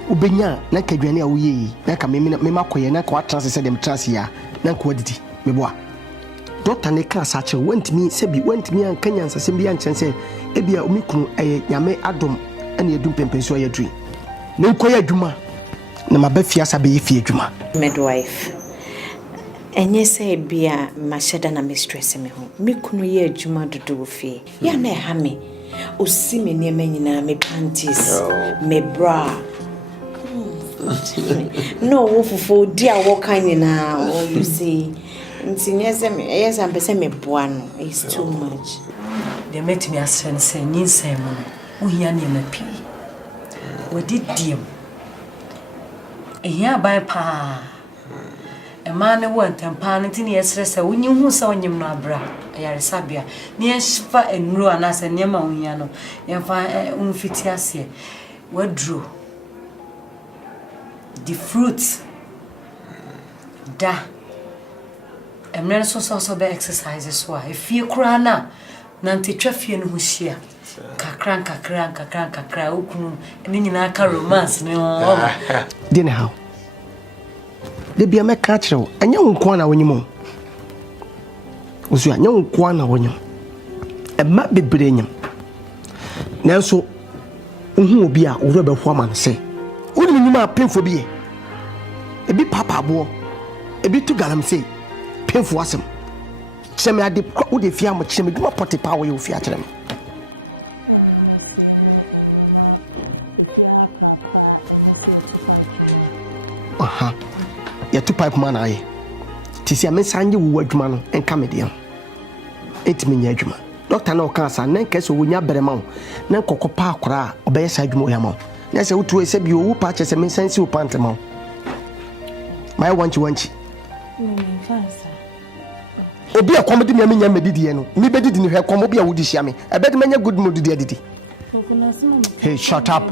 Ubenya, Nakagania, we, Naka Mimako, and Aquatras said them transia, Naquadity, me boy. Doctor Neka Sacha went me, Sebi went me and Kenyans, a symbian and said, Ebia Omicron, a Yame Adam, and your dump and pensoya tree. No Koya Juma, Namabefia Sabi Juma. Midwife. And yes, say be a mashadana mistress me home. Me couldn't hear Juma to do fee. Ya ne hammy. O see me near menina, me panties, me bra. No, for dear, what kind now? Oh, you see. Yes, I'm beside me, one. It's too much. They met me as friends, say, Nin Simon, who here near me pee. What did dear? A year by pa. A man went and panting yesterday, when you saw him no bra, a Yarisabia, near Shifa and Ruan as a Nema Uniano, and find unfitiasia. What drew the fruits da. And then so be exercises why if you crana nanti traffic no hia kakra ukunu eni nyina ka romance no din how de bia me ka kire anya nko na wonyimo osu anya nko na wonyim e ma bebre nyim nanso ohu obi a owura be ho man se woni nyima penfo bi e bi papa bo e bi tu galam se penfo asem cheme ade wo de fia mo cheme duma pote pa wo ye fia kire me enema si ne enema efia pra enese to pipe ma aha ya to pipe ma na ye tisi ame sanje wo adwuma no enka me de etimi nya adwuma doctor na o kan sa na kese wo nya berema wo na kokopa akora obeye sa adwuma o ya ma na se wotu ese bi wo pa chese me sansi wo pante ma my wanchi fansa obi a komedi me nya medidi no me bedidi ni hwe kom obi a wodi hia me e bedi menya good mood di adidi kokuna sima me hey shut up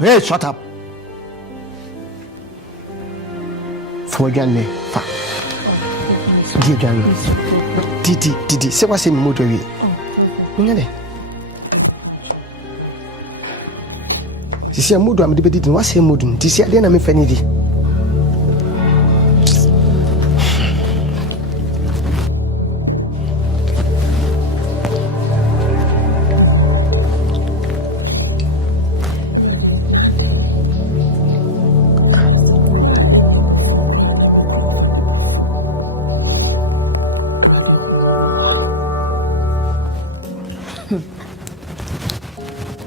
for ganne fa kokuna so didi se wase me moto wi ngene tisi modo am de bedidi wase modo tisi ade na me fani di Nante, I still cry and you before cry and I'm cry for the before. Ready, why?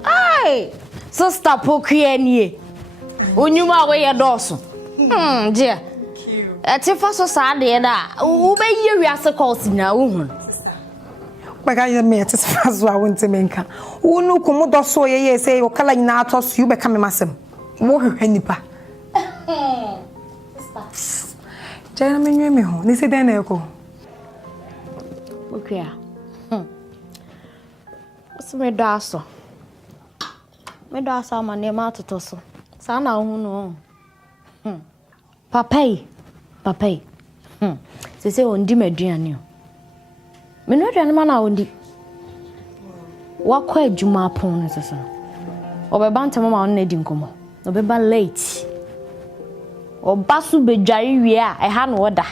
Ay, so stop poking when you are away your dorsal. Dear, thank you. At if I saw sad, who may you as a course now, sister. Bagaya me ate fazo a wonte menka wo no komo do so ye say o kala nyina atos you be ka me masem wo hwehwe nipa jana me nwe me ho ni se den na eko okay so me daso ma ne ma toto so sa na hu no papai se ondi maduane o me no aduane ma na ondi wakwa adwuma apon no so obeba ntama ma on di nkomo obeba late obasu bedware wie a e ha no oda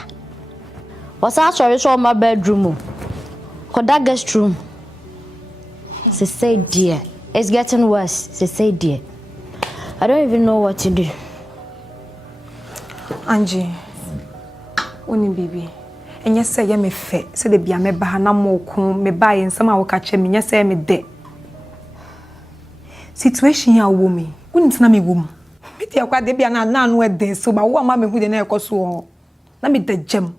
wasa sorry so my bedroom koda guest room she said dear it's getting worse she said dear I don't even know what to do Angie Oni bibi. Enye se ye me fe, se de bia me ba ha na mo ko me ba ye nsam a wo ka che me nye se me de. Situation ya wo me. Woni tina me wo mu. Me ti akwa de bia na no e den so ba wo ama me hu de na ekoso na me de jam.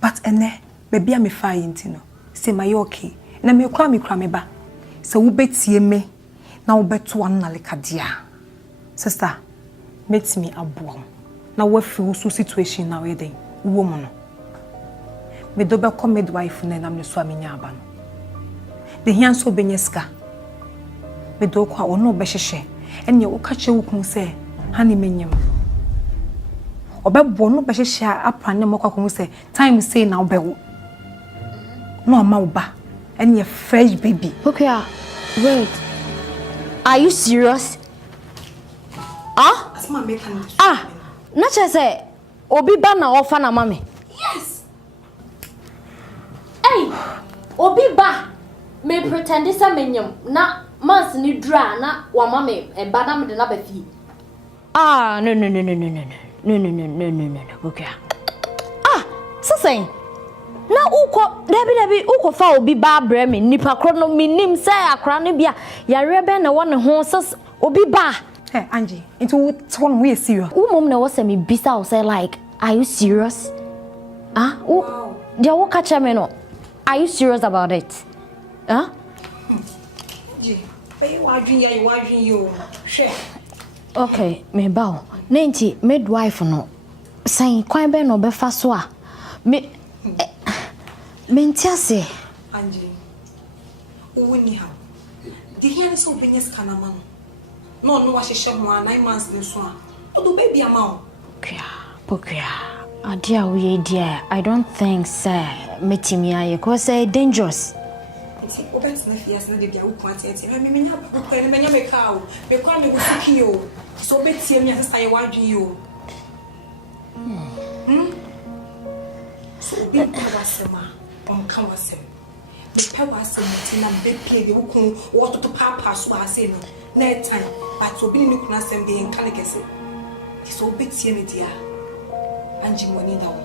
But ene be bia me fa ye ntino. Se ma ye okay. Na me kra me ba. Se wo betie me na wo beto an na lekadia. Sister, meet me aboam. Na wo fi so situation na we den. Wo mu no. Me do be come midwife na me so amenya aba no. De hian so benyeska. Me do kwa ono be hyehye. Ene wo ka che wo kun se hani menyem. Obebo no be hyehye apa ne mokwa kun se time say na obewo. No ama wo ba. Ene fresh baby. Okay, wait. Are you serious? Asma make an. Na say obi ba na ofa na mama. Yes. Hey, obi ba me pretend say menyam na mans ni dra na wa mama e ba na me de na ba fi. No. Okay. So say na uko dabi uko fa obi ba bra me nipa kro no minim say akra ne bia yare be na won ho sas obi ba. Hey Angie, it's one we serious. Mom na was me bisa o say like, are you serious? Dia wo catch me no. Are you serious about it? Angie, but you wadwin yo. Hwe. Okay, me ba. Nenti midwife no. Say kwan be no be fa so a. Me ntiase. Angie. Uwuni ha. De hiane so benyes kanama no. No wahyehyɛ ho 9 months ne so a. Odo baby ama o. Pokua. Adia we dear. I don't think say metimi aye cause dangerous. Iti obet na fias na de bia wo kwate ati. Me menya ba ko ne menya me ka o. Me kwa me go suki o. Ti so betie mi asista ye wadwen o. So obi nta wasem a onka wasem. Me pe wasem nti na be pie de wo kun wo toto papa so ha sei no. Na time but obi ni kuna asem de enka ne kese. Ti so betie me dia. Anji money da wo.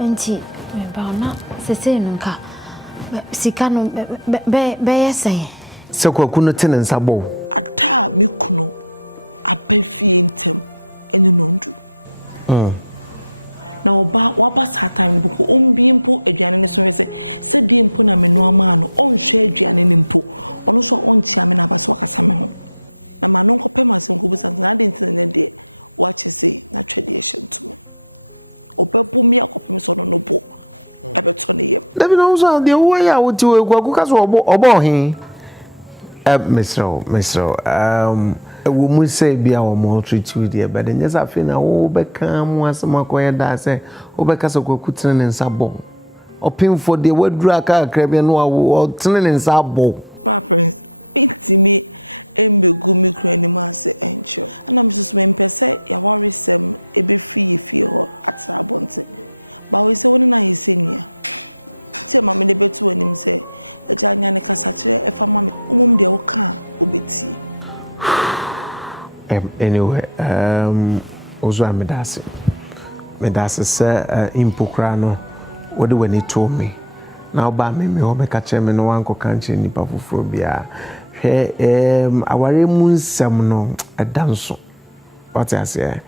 Enti me ba na sese no nka. Sika no be yesay. Se kwaku no tene nsabo. Ata me kuno abafie ntem ene no ndu. Na oba waba sa time no boko ombi mpo aduane ne so wese se die mpo na me no ama no onhwe aduane ne mpo ono so ontia me na ba so wakasa me ho na ma no nkopem asem ko busa na de ntene de wache se na twede ye hyentum obabu mi akopem so no bo abeto ne yem Dabi no so de wo ya wo ti wo kwaku ka so obo hin Mr. We must say be our more treat you dear, but then yes, I feel now overcome once more quiet that say overcast of cooking and sabo. Or pin for the word draka, Caribbean or turning in sabo. My friends, it's me, and be gummy cranny mass, and sure. And I'm just when per se, ya worry some a be free if you at Sabonte. But we say, when I senior. Say, Mamma, the better when him say, a giant cassatre, if a mammy, the oka, obeti. Anyway, also I'm medasi say impokrano. What do when he told me? Now by me home catch me no one country ni pafuphobia. He aware mun semno a dance. What I say?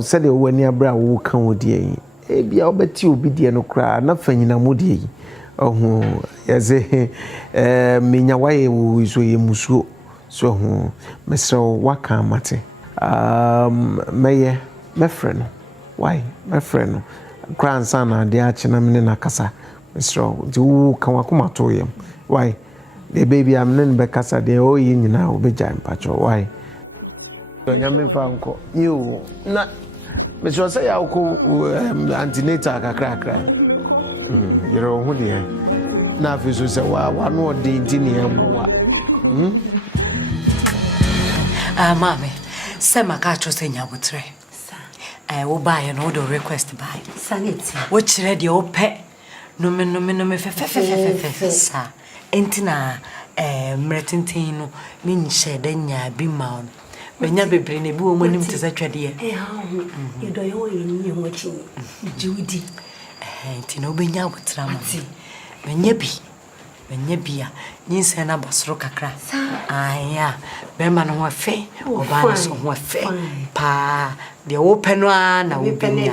Said you when you bra wo kan odi e bia obeti obi die no kra na fanyina modi oh yes menya waye wo so ye musuo. So, Mr. Waka Mate, my friend, why, my friend, grandson, and the Archinam Nakasa, Mr. Do Kawakuma to him. Why, the baby I'm named Becassa, the old in now be giant patro. Why, you not Mr. Say, I'll call antenatal cracker. You're a hoodie, but now if you say, well, one more day, oh, Mammy, Sama Cacho Senya would try. I will buy an order request by Sanity. Which ready your pet? No me, Entina, Mertintino, mean shed, then ya be mound. Menya bebre ne bi wo manim te za twade ye do ye wo ye ni ho chi jiwidi nti no benya abotra ma menya bi a nyinsa na basoro kakra aya be ma no ho fe oba no so ho fe pa de wo pe no na wo benya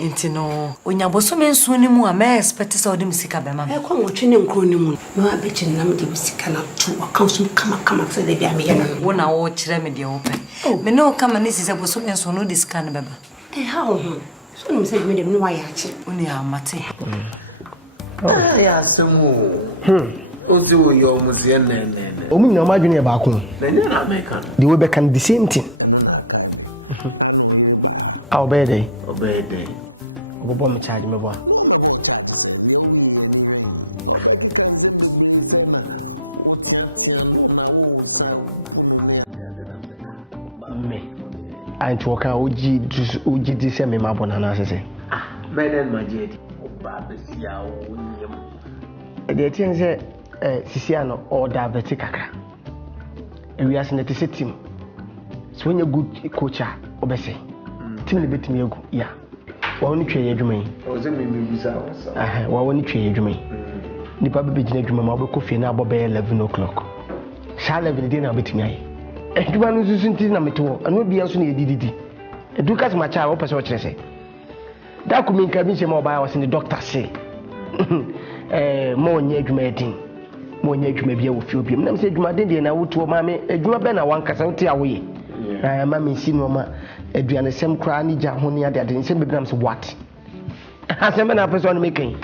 nti no onyaboso menso ni mu a me expect so de musika be ma kwa wotwe ne nkro ni mu no abechi na me de musika na to account kama so de bia me ye no wo na wo kire me de wo pe me no kama ne sise boso menso no de sika na beba ha ho so no se me de no wa ya chi oni amate ya semu ozi wo yo muzie nene omu nyina ma dwene ba ko nene na America the way back the same thing eno na aka be ano yire ba obede obo mo charge me bo no me bo charge se ne o ye ni ren obeki kan se bebre se na o tia no na wo sa punu ne me anti wo kan oji di se me ma bona na se beden ma je di ba be sia o nyem the thing say sisia no order veti kakra ewiase na tese team so when you good coacher obese team le betimi egu ya wa woni twa ye adwuma yi o ze me busa wa woni twa ye adwuma yi nipa be gina adwuma ma obekọ fie na abo be 11 o'clock sha 11 dey na betimi ayi adwuma no susu nti na meto anu bia so na ye dididi eduka se ma cha wo pese wo kire se da ku min ka bi se ma oba wa se ni doctor say mo nya adwuma edin mo nya adwuma bia wo fie obi na me se adwuma den de na woto ma me adwuma be na wankasa wote awoye ma me si no ma aduane sem kra ni ja ho ni ade ade sem be gram se what asem be na person me kan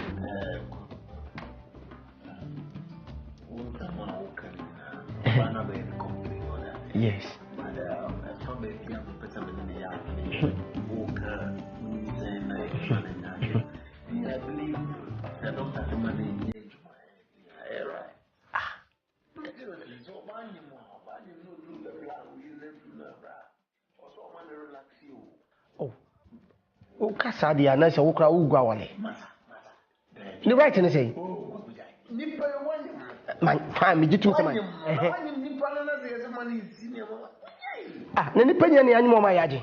yes o kasa dia na se wo kra wo gwa wale ni right ni say nipa yo wani man fa mi jitu se man nipa na se se man isi ne ma na nipa nya ne anyimo ma yaje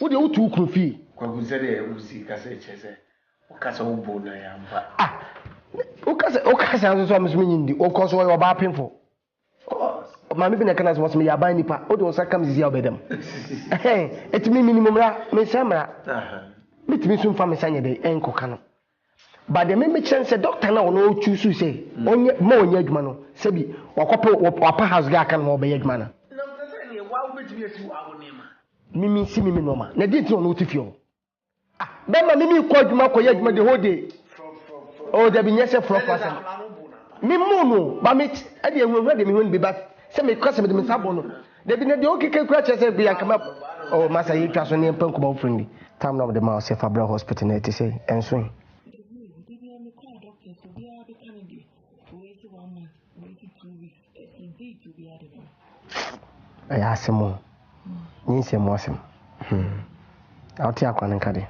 wo de wutu ukru fi kwa kunse de usi kasa chese o kasa wo bo na ya mba o kasa so so mi ndi o koso wo ba pinfo ma mi bi na kana so mo ya ba nipa o de o saka mi zia obedam etimi minimum ra me samra mitimi so mfa me sanye de enko kano ba de me chance doctor na no choose say onye ma onye adwuma no se bi wapa house ga kan mo be adwuma na se ne wa wo betimi esi wa wo ne ma mimi no ma na di ti no tifio be ma mimi ko adwuma ko ye adwuma de whole day o de bi nyese from person mi mu ba me e de enwu de mi hu bi ba se me kwase me de me sabo no de bi na de o keke kura chese bi akama o masa yi twa so ne panko ba friendly time now the mouse if Fabra hospital na say enso ay asemo ni se mo asem awti akwa nka de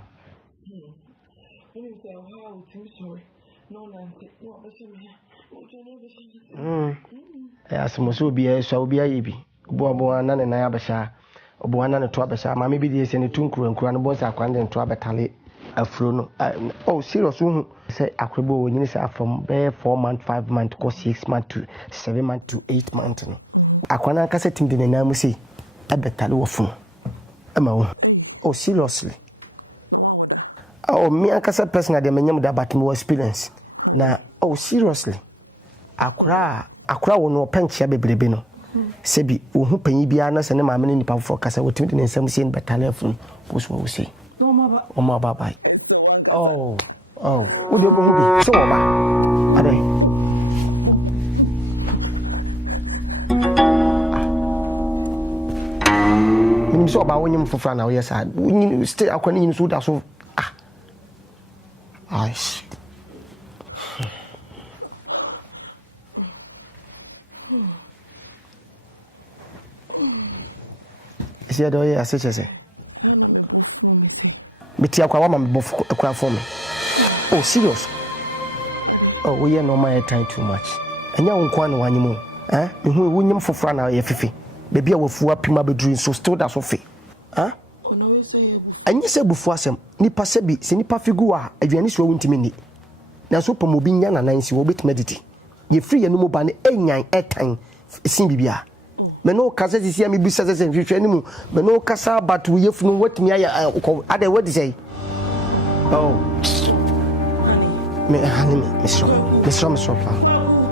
ay asemo so bi e so bi ayi bi bo na ne na ya basha obo wana ne to abesha ma me bi de se ne tunkuru nkura no bo sa akwa de to abetale afro no oh serious hu say akwebo wonyini say from 4 month 5 month ko 6 month to 7 month to 8 month no akwana ka setim de na mu say abetale wo funu ama wo oh seriously no wa woda oh me akasa personal de menyam da but me experience na oh seriously akura wo no penchia bebrebe no sebi ohu panyi bia na se ne maame ne nipa fo kasa wotimi de nsam sie betale funu boso wo say no ma baba eso wan kasa wo de mo bi so ba ade minim so ba wonyim fofra na wo yesa wonyim stay akwani nyim so da so aish sia do ye asese ana me bofu me say beti akwa wa ma me bofu akwa for me oh serious ade oh we no my time too much enya wonko na wanyimo mehu wonyim fofra na ye fefe baby a wafu apima bedru so still da so fe huh ona we say bufu anyi say bufu asem nipa se bi se nipa figu a aduane so wuntimi ni na so pom obi nya na nansi wo betima didi ye free ye no mo ba ne enyan etan sin bibia me no kasa sisi am bi sese hwehwe ni mu me no kasa but we yefunu watimi aya ade what say honey me honey me kwaku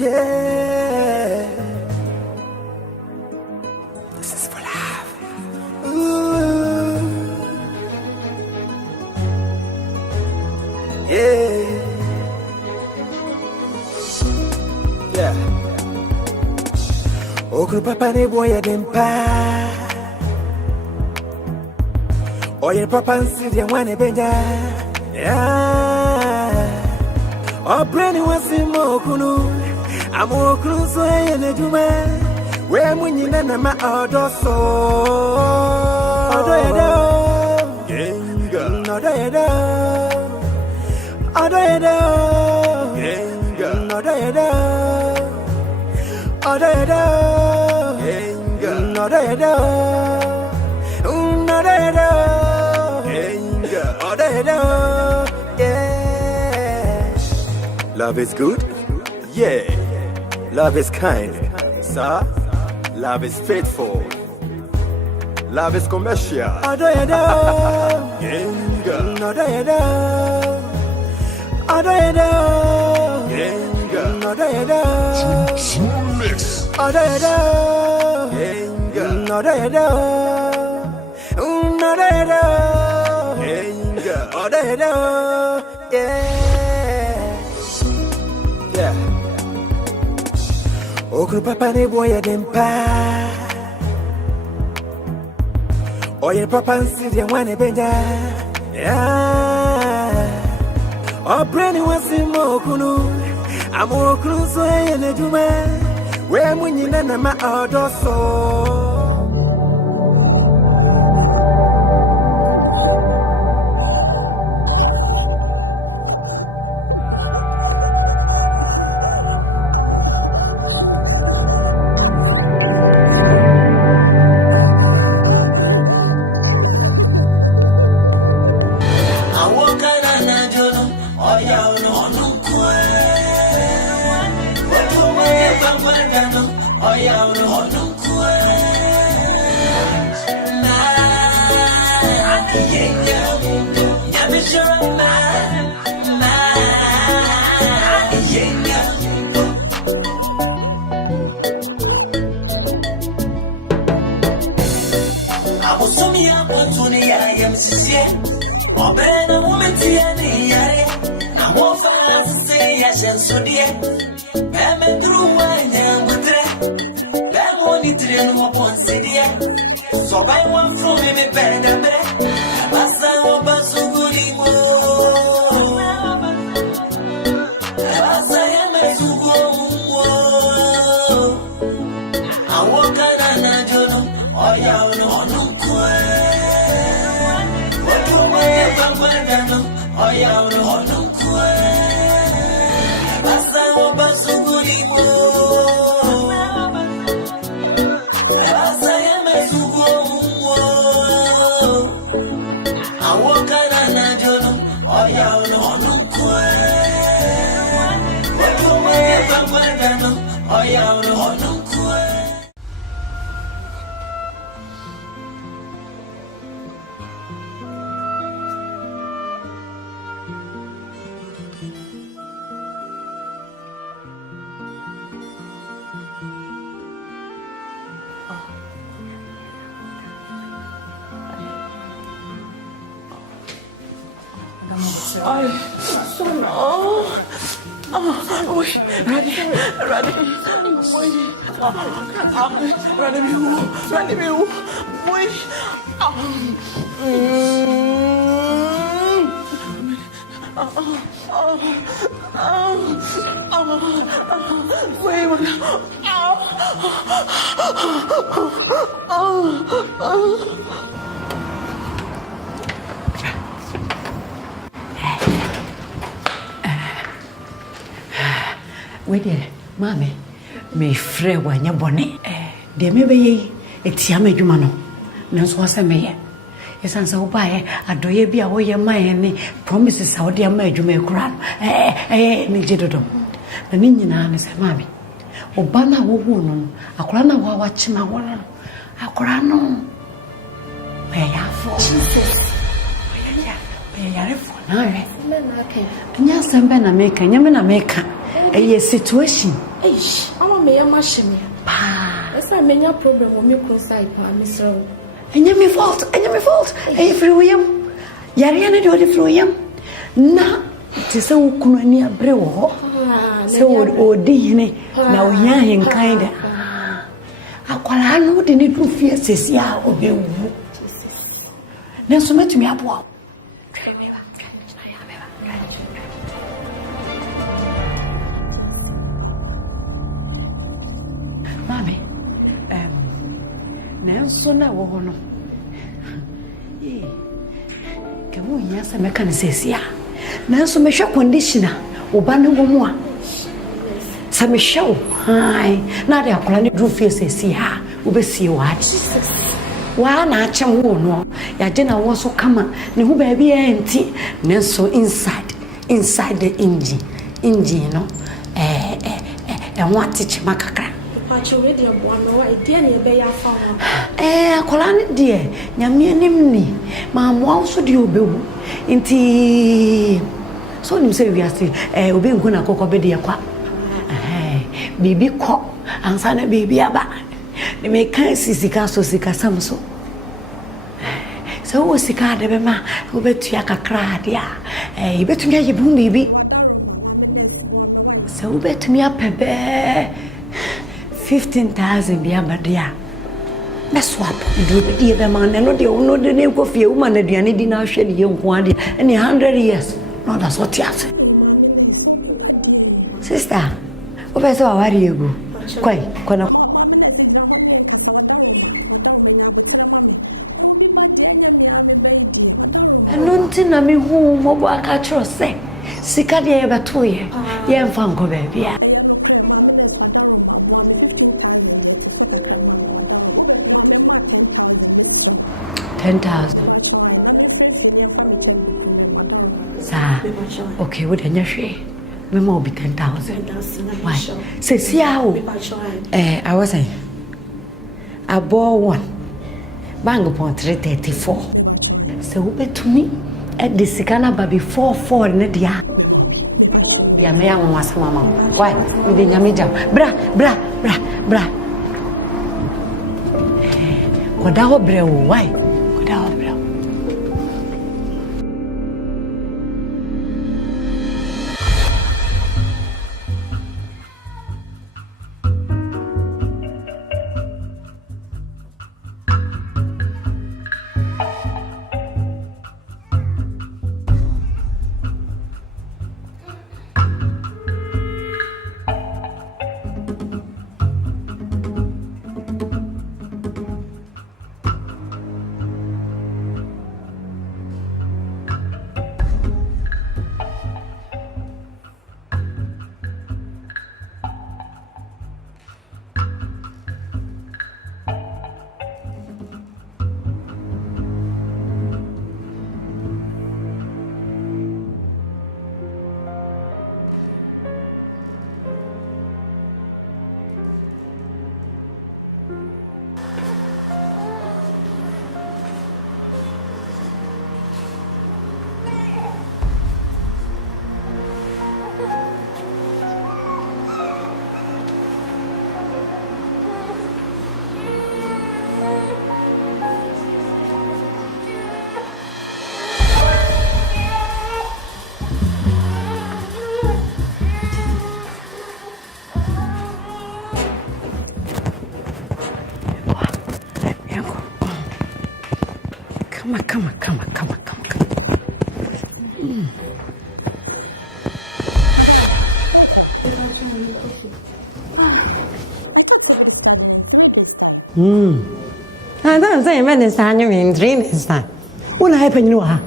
Yeah, this is for love. Ooh. Yeah, yeah. Oh, group papa ne boy dempa. Oh, your papa see the one beja. Yeah. Oh, Penny was in Mokunu. I'm walking so in a juma. Where when you never my other soul. Love is good. Yeah. Love is kind, sir. Love is faithful. Love is commercial. Small mix. Oh, group papa ne boy dempa. Oh, your papa see the one beja. Yeah. Oh, Penny was in Mokunu. I'm walking so in a juma. Where when you never my other soul. Abosomia Pontunia, MCC, Obrana, Wometia, Yare, and Wafa, say yes, and so dear. Bam drew wine and butre, Bam only train upon Sidia. So by one from me, bed and bread, that's how Basu goody mo. Abasaya Masugo, I walk on a journal. Oh yeah, no, what oh yeah, no, that's how Basu goody mo. Abasaya Masugo, I walk on a journal. Oh yeah, no, what oh yeah, no. Sorry, okay? Wait there, Mammy. Me frɛ wanya bɔne de me bɛyɛ etia ma adwuma no me nso ɔsɛ meyɛ esan sɛ wobaɛ adɔyɛ bi a woyɛ ma yɛ ne promises a wode ama adwuma ekura no ne gye dodo na ne nyinaa ne sɛ maame oba na wowo no akora na wa wachima wona akora no ayafo Jesus ayafo na re na kan nya sembe na meka nya me na meka a situation. Mama me ya machine. Pa. Esa me nya problem o me kru side pa me sro. Enya me fault. Hey free yare na de free na ti se wo kunu ani abre wo. Ah, na ya odi ne na wo nya hin kind. Akwala no de ne du fie sesi a o be wu. Jesus. Na so metumi aboa. Just Papa. Mommy. Nelson na wono. Kamu yasa meka ne sesia. Nanso me hwe conditioner oba ne gomu a. Sa me hwe. Hai, na de akola ne dru face sesia. Obesi wa Jesus. Wa na achem wo no. Ya je na wo so kama. Ne hu ba bia enti. Nanso inside the engine no. And what teach Macacra? The patch already a boy, no idea near Bay Farmer. Colani dear, Yammy Nimni, Mam also do you inti. So you say we are still, being gonna cook a baby aqua. Baby cock, and son a baby about. They make kind Sika so Sika Samso. So was Sika de Bema, who bet to Yaka Cradia. You bet to get your boom baby, what Daroma, Mamma Ness, born my wife. So bet me up a bear 15,000 be a badia. Let's swap. Do the dear man, and not the owner the name of your woman that you need now shed young one any 100 years. No, that's what you say. Hey, Mamma Ness, so be bad, dear. Sister, where's where you go? Quite, Mamma Ness is not only in Casadaroma, Madaroma, but tell Mammy. I will be bad, dear, me, I'm a baby, Madaroma. Nontin, I mean, who will catch us say. Sikadia ever 2 years. Yeah, Vango baby. I am no cream, Mamma Ness, Madaroma, bought me 15,000 yet to suck a crab, Mamma, Mamma, 10,000, Miss Strong. 10,000. Me ba choi na me free fini and family check book me madam. Sa. Okay, what anya hwe? Me mo be 10,000. Why? Say see how. I was saying. I bought one. Bang upon 334. Me ba choi. So we bet to me at the Sikana baby 44 ne dia. Me mo be. Me ba choi. Me ya mama sama mama. Me ba choi. Me me jam. Bra. Koda ho bre wo why? Come on. Good afternoon. Madam, Oko. I thought service starting in 3 days time. I don't say when starting in 3 days time. What happened you are?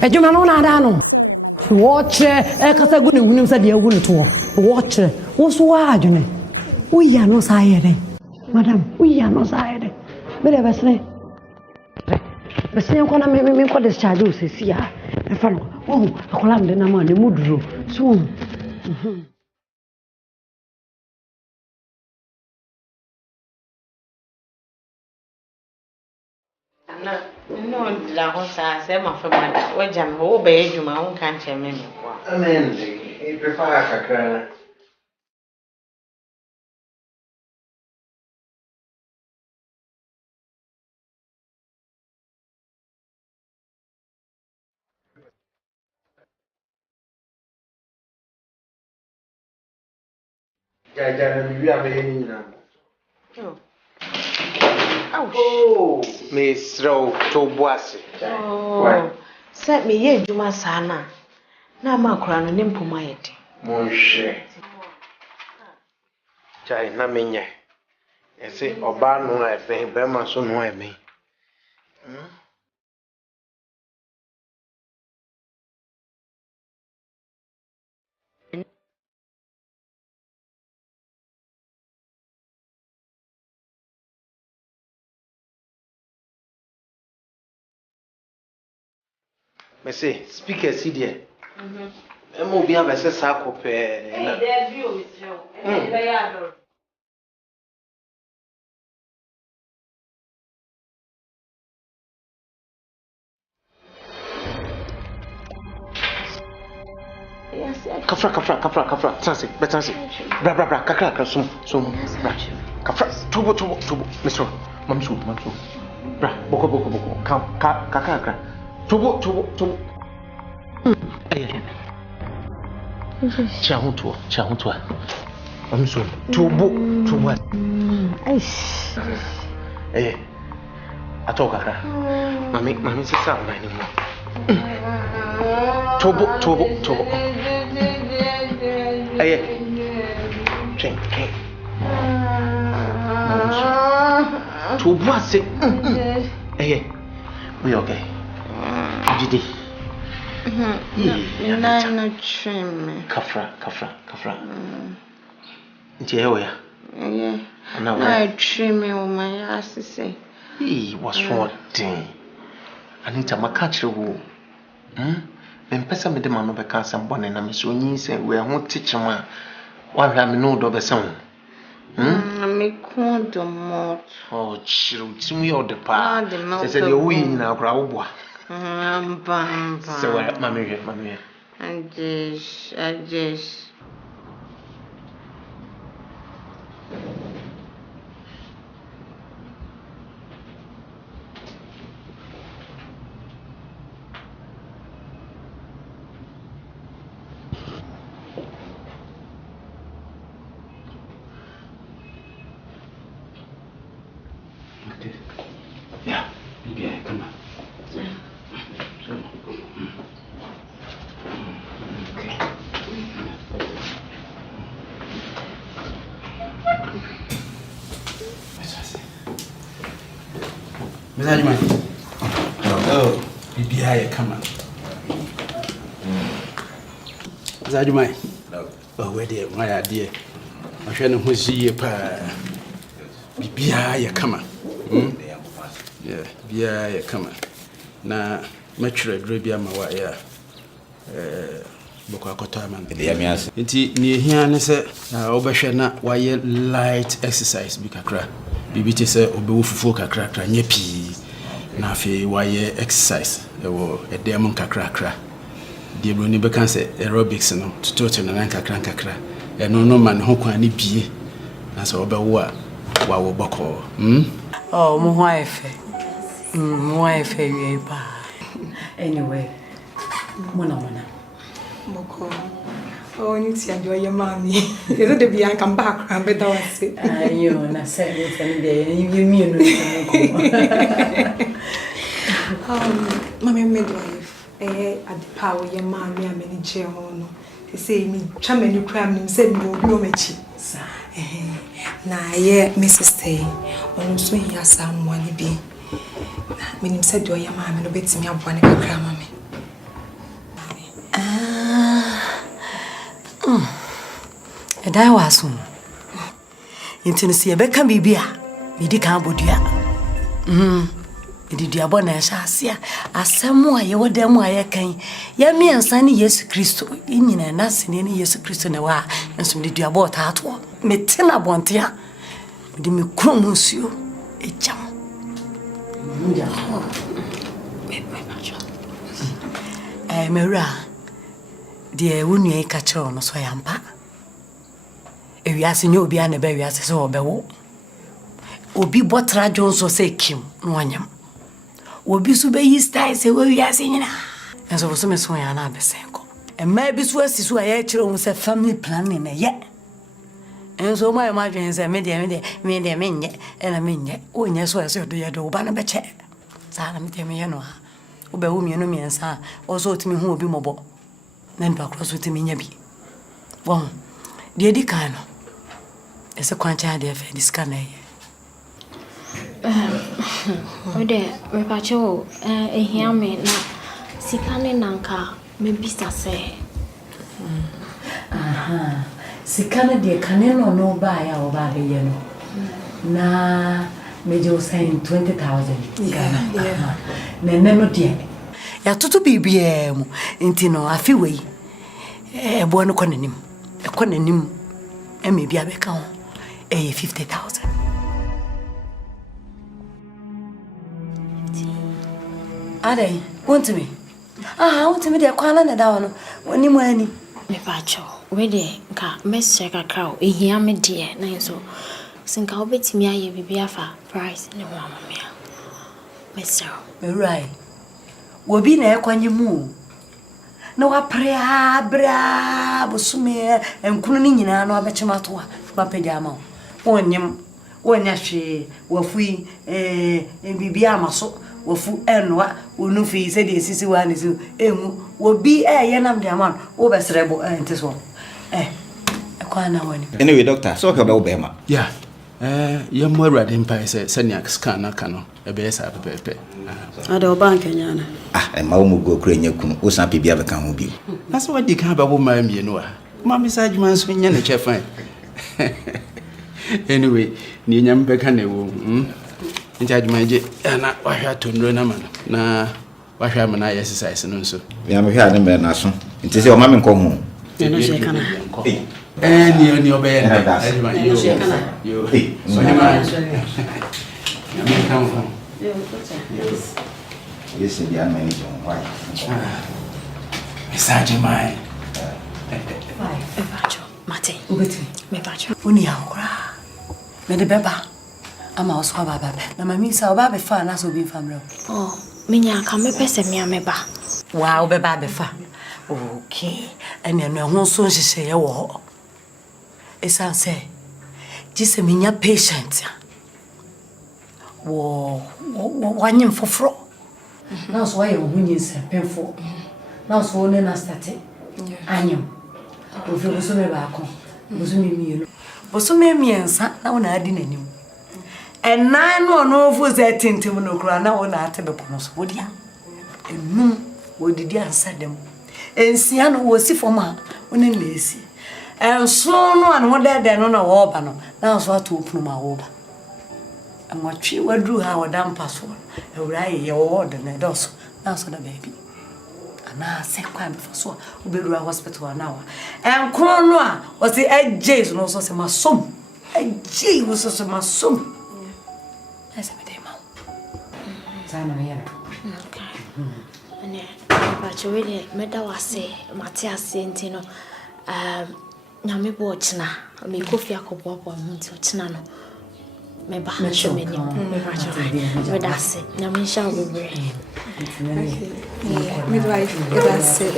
Ejuma no na da no. Sorry, madam. Watch e ka sa gunu hunu sa de agunu to. Watch. Wo so wa adwene. Wo ya no sa yere. Madam, wo ya no sa yere. Me de besne. Besne ko na me ko discharge o se sia. E fa no. Oh, akola me na ma ne muduro. So. No, la cosa se ma fa manda. O jam ho be juma on kan che me kwa. Amen. E prefer kakra. Jaja bibi abeye ni nyina. Oh, Miss Row to Boissy. Oh, set me ye juma sana. Na ma kura no nimpoma yeti. Mon cher. Chai na menye. Ese oba no e be ma so no e me. Me say speaker si there. Emo bi abese sa kope na. There be o isro. E be ya do. Kafra. Tansi, betansi. Bra, kakra, sum. Bra. Kafra, tubo. Mister, mamsu. Bra, boko. Kakra. Tubo. Chahutua. Mamsu, tubo. Aish. Ato kakra. Mami sisa na ni mo. Tubo. Drink. Tubo ase. We okay. Didi. Na trim. Kafra. Nti ya. Na trim o my ass say. What's wrong? Anita makachire wo. Me pesa me de ma no be ka asem bone na me so nyin se we ho tichema wa hwa me no do be san me ko do mo oh chiru timu yo de pa se de wo yin na akra wo boa amba se wa mami I just Zadumai. Oh, where dear, my idea. I shall not see ye pa. Bibia, ya come. Yeah, bia, ya come. Na, mature drabia, my wire. Bokakota man. Inti near here, say, Obashana, why light exercise, Bikakra. Bibiti say, Obufu kakra, nyepi. Na fe why exercise. A demon kakra. The brony becomes aerobics no to touch and an kakra. And no man who can be. That's all about what boko. Oh, my wife, anyway, Mona. Boko. Oh, you see, enjoy your mommy. You know, the behind come back and be done. You and I said it any day, and you give me Mammy midwife. At the power your mammy and many chair on. They say me, Chaman, you cram him, said no, you mechi. Na ye Mrs. Tay. Ono so ya samwani bi. Minim se do ya ma me no betimi aboa ne kakra ma me. Edai waso. Intino si ebeka bibia. Medi kan bodua. Medi dua bona sha asia. Asemu aye wodam aye kan. Ya miensa ni Yesu Kristo. Nyina na sene ni Yesu Kristo na wa. Enso medi dua bo ta ato. Metina bontea. Medi me krom nsuo. Ejam. Mera. Die wonu e ka kire no so yampa. Ewiase nye obi ane ba wiase se obewo. Obi botra jonso se kim no anyam. Obi su be yi style se we wiase nyina. Enso so me so ya na abesenko. Emma bi su asisu aye kire wo se family planning na ye. Enso ma ma dwen se me de menye ena menye. Onye so se do ye do ba na be che. Sa na me de me ye no ha. Obewo mienu miensa o so otimi hu obi mobo. Na npa cross otimi nya bi. Bon. Die di kan no. Ese kwancha de fe diska na ye. Ode repacho ehia me na sikane nanka me bisa se. Aha. Sikane de kane no ba ya o ba be ye no. Na meje o sign 20,000 Ghana. Na no de. Ya tutu bibie mu. Nti no afi wei. Ebo no konanim. Ekonanim. Eme bia be ka ho. 50,000. Ade, want me? Want me de kwana na da wono. Woni mu ani. Me pacho, we de nka message kakra o ehia me de na yeso. Sinka obetimi aye bibia fa price ne ho amamia. Message. Me right. Wo bi na ekwanye mu. Na wa prea bra bosume enkunu ni nyina na obechema to a. Fa pedi ama. Wonyem wonya hwe wafui bibia amaso wafu enwa onufi se de sisi wa ne si emu wo bi ye nam de ama wo besrebo entiso kwa na wani. Anyway, doctor, so ka be wo be ma. Yeah. Ye mo awrade mpa se senior scan na ka no e be sa pepepe. Ada oba nkanya na. Ma wo mu go kura nya kunu, wo san bibia be ka ho bi. Na so wadi kan ba wo ma mienu a. Ma message man so nya ne chefan. Anyway, ni nyam be ka na wo. Njaji manje na wahwa tondro na man na wahwa mana exercise no nso. Ya me hwa de me na so. Nti se o ma me nko ho. No she kana. Ni obey na. No she kana. Yo. So ni ma. Ya me kan ho. Yes, the manager. Why? Message mai. Pacho, mate. Ubeti. Me pacho. Uni akura. Me de beba. Ama oswa baba na mami sa oba be fa na so bi famro. Minya ka me pese mi ameba. Wa obeba be fa. Okay. Ene no ho so nhihye ye wo. Esan se. Jise minya patient. Wo wanyem foforo. Na so wa ye hunyi se penfo. Na so ne na start. Anyem. Ofi bo so me ba ko. Bo so me mienu. Bo so me miensa na wo na adi nanim. And nine no for that tintim no grana on at the bonus, would ya? And no, what did you answer them? And Sian was if for ma, when in lazy. And so no one what than on a warbano, now so to open my over. And what she would do our damn password, a right your order and also, now so the baby. And now say quite before so, we'll be to a hospital an hour. And Corona was the 8 J's and also my son. 8 J was also my son. Okay. Ane pacho we meda wase mate ase ntino nyame bo ochina me kofi akopopo mu nti ochina no me ba hwe me ni me pacho me da ase nyame sha obebre midwife me da ase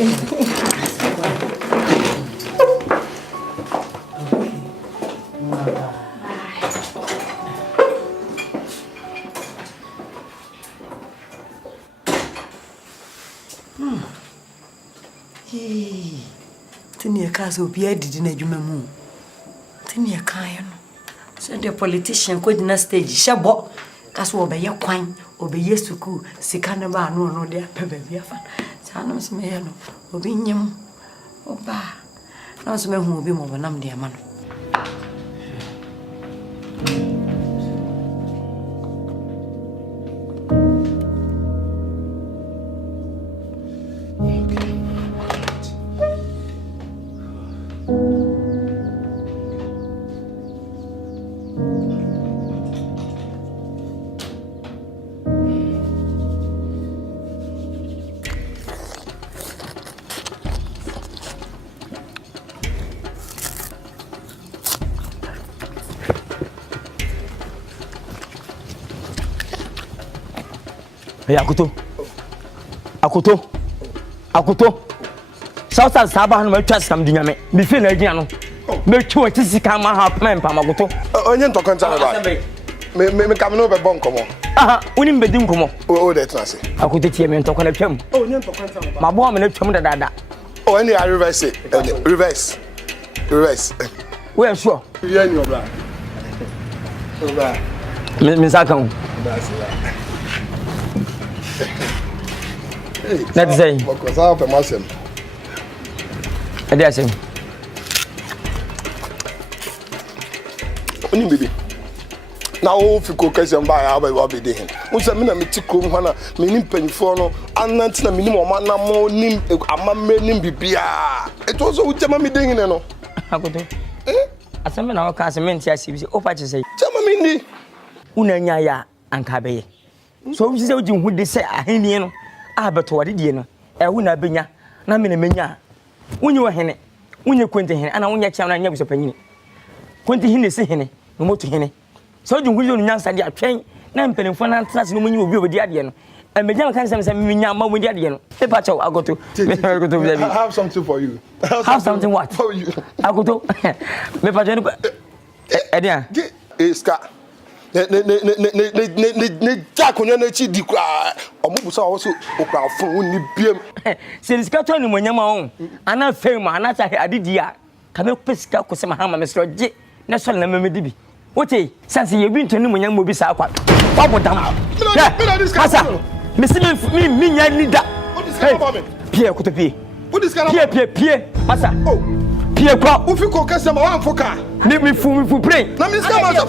Tini e kaso obi adidi na adwuma mu. Tini a kind. So the politician could not stage shabo. That's what obey your quine, obey yes to cool, Sikanaba, no, dear Pebble, Sanos Mayano, Obinium, Oba. No, some who will be more than I'm dear man. Hey, Akoto. South Saba, my trust some dinner. Me feel again. Make sure it is come out, man, Pamagoto. Onion to concern about me coming over Boncomo. Winning Bedincomo. Oh, that's not it. I could teach me and talk on a chum. Oh, my boy, and a chum that. Oh, any I reverse it. Reverse. Well, sure. Yeah, you're right. Miss Akan. Let's say, because I have a Muslim. I dare say, baby. Now, if you cook as you buy, I'll be there. What's a minute to come, Hannah, meaning penny and not a minimum man, more nim, a man, Bibia. It was all Jammy Ding, no. How could I summon our castlement? Yes, he was open to say, Jammy, Unanya and Cabe. So, you said you would say, I hear but what did you know? I would not be ya, Namina. When you were henny, when you quint him, and I want your child and never penny. Quinty Henny say henny, no more to henny. So you will not answer the train, nine penny for an answer when you will be with the Adian. And Major can say, Minyama with the Adian. The patcho, I'll go to. I have something for you. Have something what? For you. I'll go to. Me patcho, Adian. Scott. Ne Jack on your cheek, or Musa also, or phone, ni beam. Since Catoni when you're own, and I fail my another idea. Can you pesca Cosima Hammer, Mr. J. National Memedibi? What a sense you've been to know when you will be South. What would down? Missing me, I need that. Pierre could be. What is Pierre, Massa? Oh, Pierre, if you cook us some one for car, make me fool me for play. Let me come out of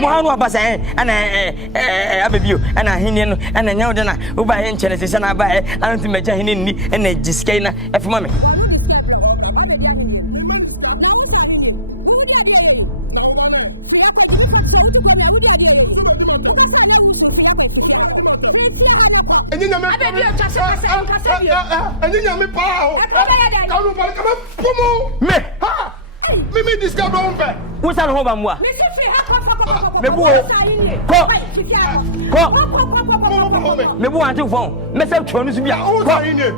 Mohan was and I you and I Hinian and I know that over in Genesis and I buy I don't imagine and a discana if mammy. Why no discap blow? I'm a dear Indian. Now, what's our Indian? Who would the idea? Now, one free up, give me for so to come. I would the idea. Because I know who's free up if you have free Hanako. I may be a Chasaka and Casabio. I didn't have power. I come back. Hey, let me discover over. What's that home? Mr. Free Hako, what's our Indian? Why, Fisiaco? Maybe I do phone. Mr. Jones, be out in it.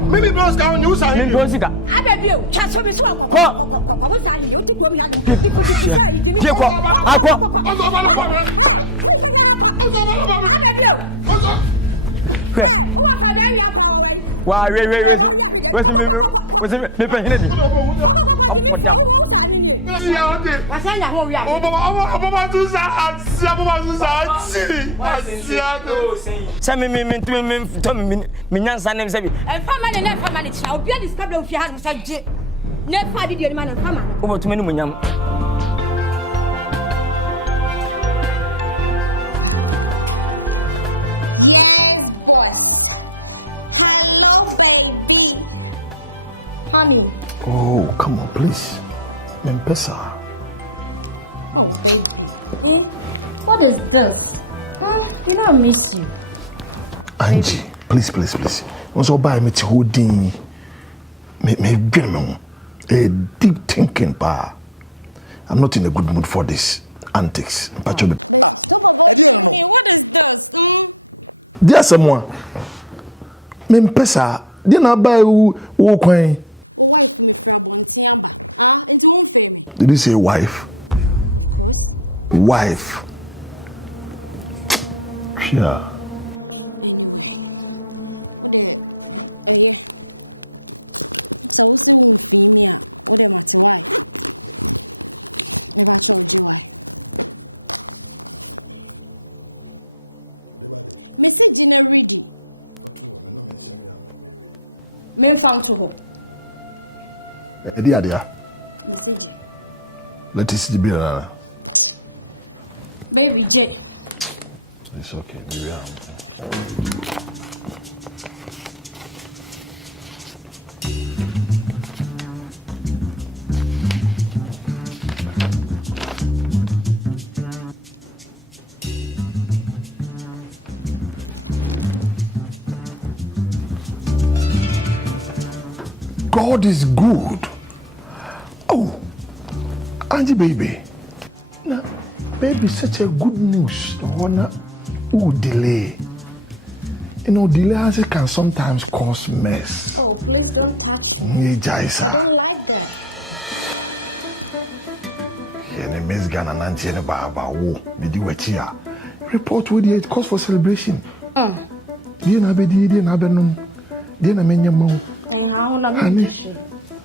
Maybe Bros Cow and use our Indian. I bet you, Chasso is one. What's our Indian? To go behind him. Before you say, Jimmy. Hey, I bet you. Hey, who are very away? Why, give me 4 hours. I hear you. Send me I'll be a discovery of your hands. Never did your man and come over to many. Yes, boss. Hello, baby. Honey. Oh, come on, please. Mp4. Oh, baby. Eh? What is this? You know I miss you. Angie, please. Also buy me to holding me a deep thinking bar. I'm not in a good mood for this antics. Baby, stop avoiding me. What is this? There's someone. Mp4. Then I buy who coin. Wife me fra bontiamba. Into won't fail me. Did you say wife? Of course. Wife. Sure. Anyway. What the yeah. So we see one female. What them at why? Never charge you why. Message in ready. Men found to her. Dear. Message. Let us see the Baby J. It's okay. God is good. Oh, Angie baby. Now, baby, such a good news. The one who delay. You know, delay can sometimes cause mess. Oh, please don't touch me. I don't like that. Miss Ghana Nancy and Baba, did you watch here? Report with it cause for celebration. Dear Nabedi, dear Nabenum, dear Namenyamo. How am I?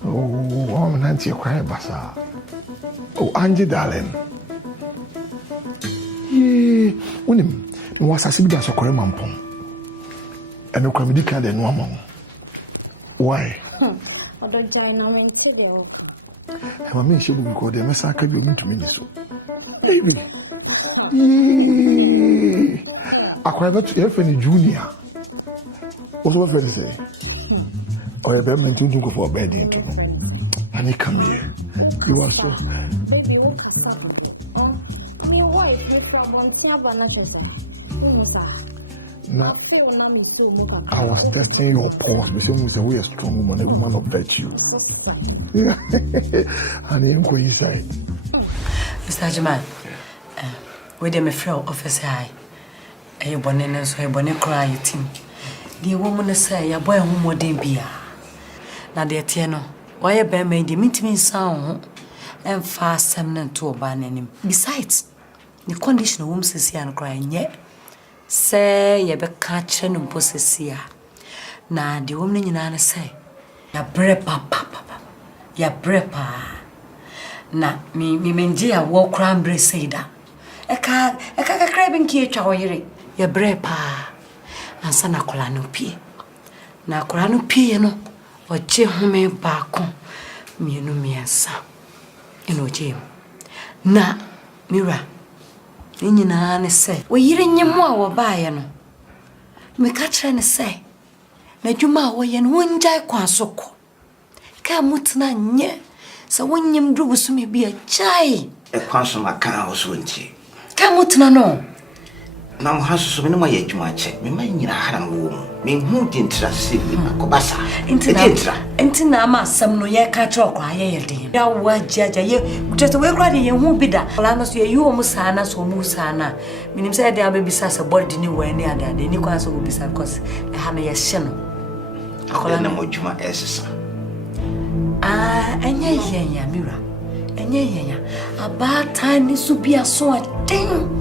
Oh, Nancy, cry, Bassa. Oh, Angie, darling. Ye, when him was a civil as a crime mampon. And the comedy can't do no more. Why? Although China meant to the Oka. I mean, she will record the massacre you to me. Baby. I cried not to your junior. What's what to say? Or a bedroom to go for a bed. Name a friend, say. And he come here. Oh, Cassa. Baby, oh, Cassa. I mean, wife, me for a bontia banacha, say. Who sir? I feel Nami so mocha. I was testing your pulse. We say we are strong woman, a woman of virtue. So sad. And he go inside. Mr. Jaman, we dem a frail officer high. A bonnet so a bonnet cry team. The woman say, a boy who more than beer. Now, dear Tiano, why a bear made the meeting sound and fast seminal to a ban. Besides, the condition of whom says and crying yet. Say, ye be catching and possess here. Now, the woman in Anna say, ya brepa, papa, ya brepa. Na, me menjia walk cranberry say that. A crabbing key chowery, ya brepa. And sana colano pie. Na colano pie no, or jehome bacon, me no me answer. You Jim. Na, Mira. Nina ne say, we yirin yamwa wa baye no. Me katra ne say, na juma wa yen wonjai kwansoko. Ka mutna nye, sa wonyim drubu so me bia chai. E kwanso maka oso nti. Ka mutna no. Na mo haso so me no ye dwuma che. Me ma nyina hara no wo mu. Me hu di ntra se bi makobasa. Enti na ma asam no ye ka tra kwa ye de. Ya wa jaja ye kuteto we kra de ye hu bi da. Ola no so ye yu mu sana so mu sana. Minim say de ababi sasa body ni wa ni ada de ni kwa so mu bisa cause e ha na ye hye no. Akola na mo dwuma esesa. Enya yenya Mira. Enya yenya. About time ni so bia so aden.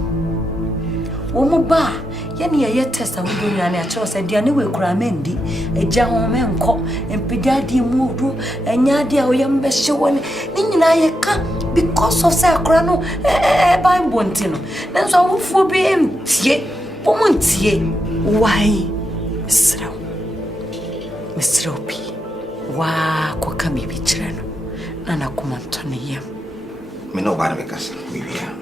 Womo ba ye ne ye test am do nyane a che say dia ne we kura mendi eja ho me nko empida di mu ru enya dia o ye mbe hye woni ni nyina ye ka because of say kura no Bible ntino na so awufo bi entie pomo ntie why Mr. Opi wa kwa kami bi kire no na na kuma ntone yam me no ba na bekasa mi bia.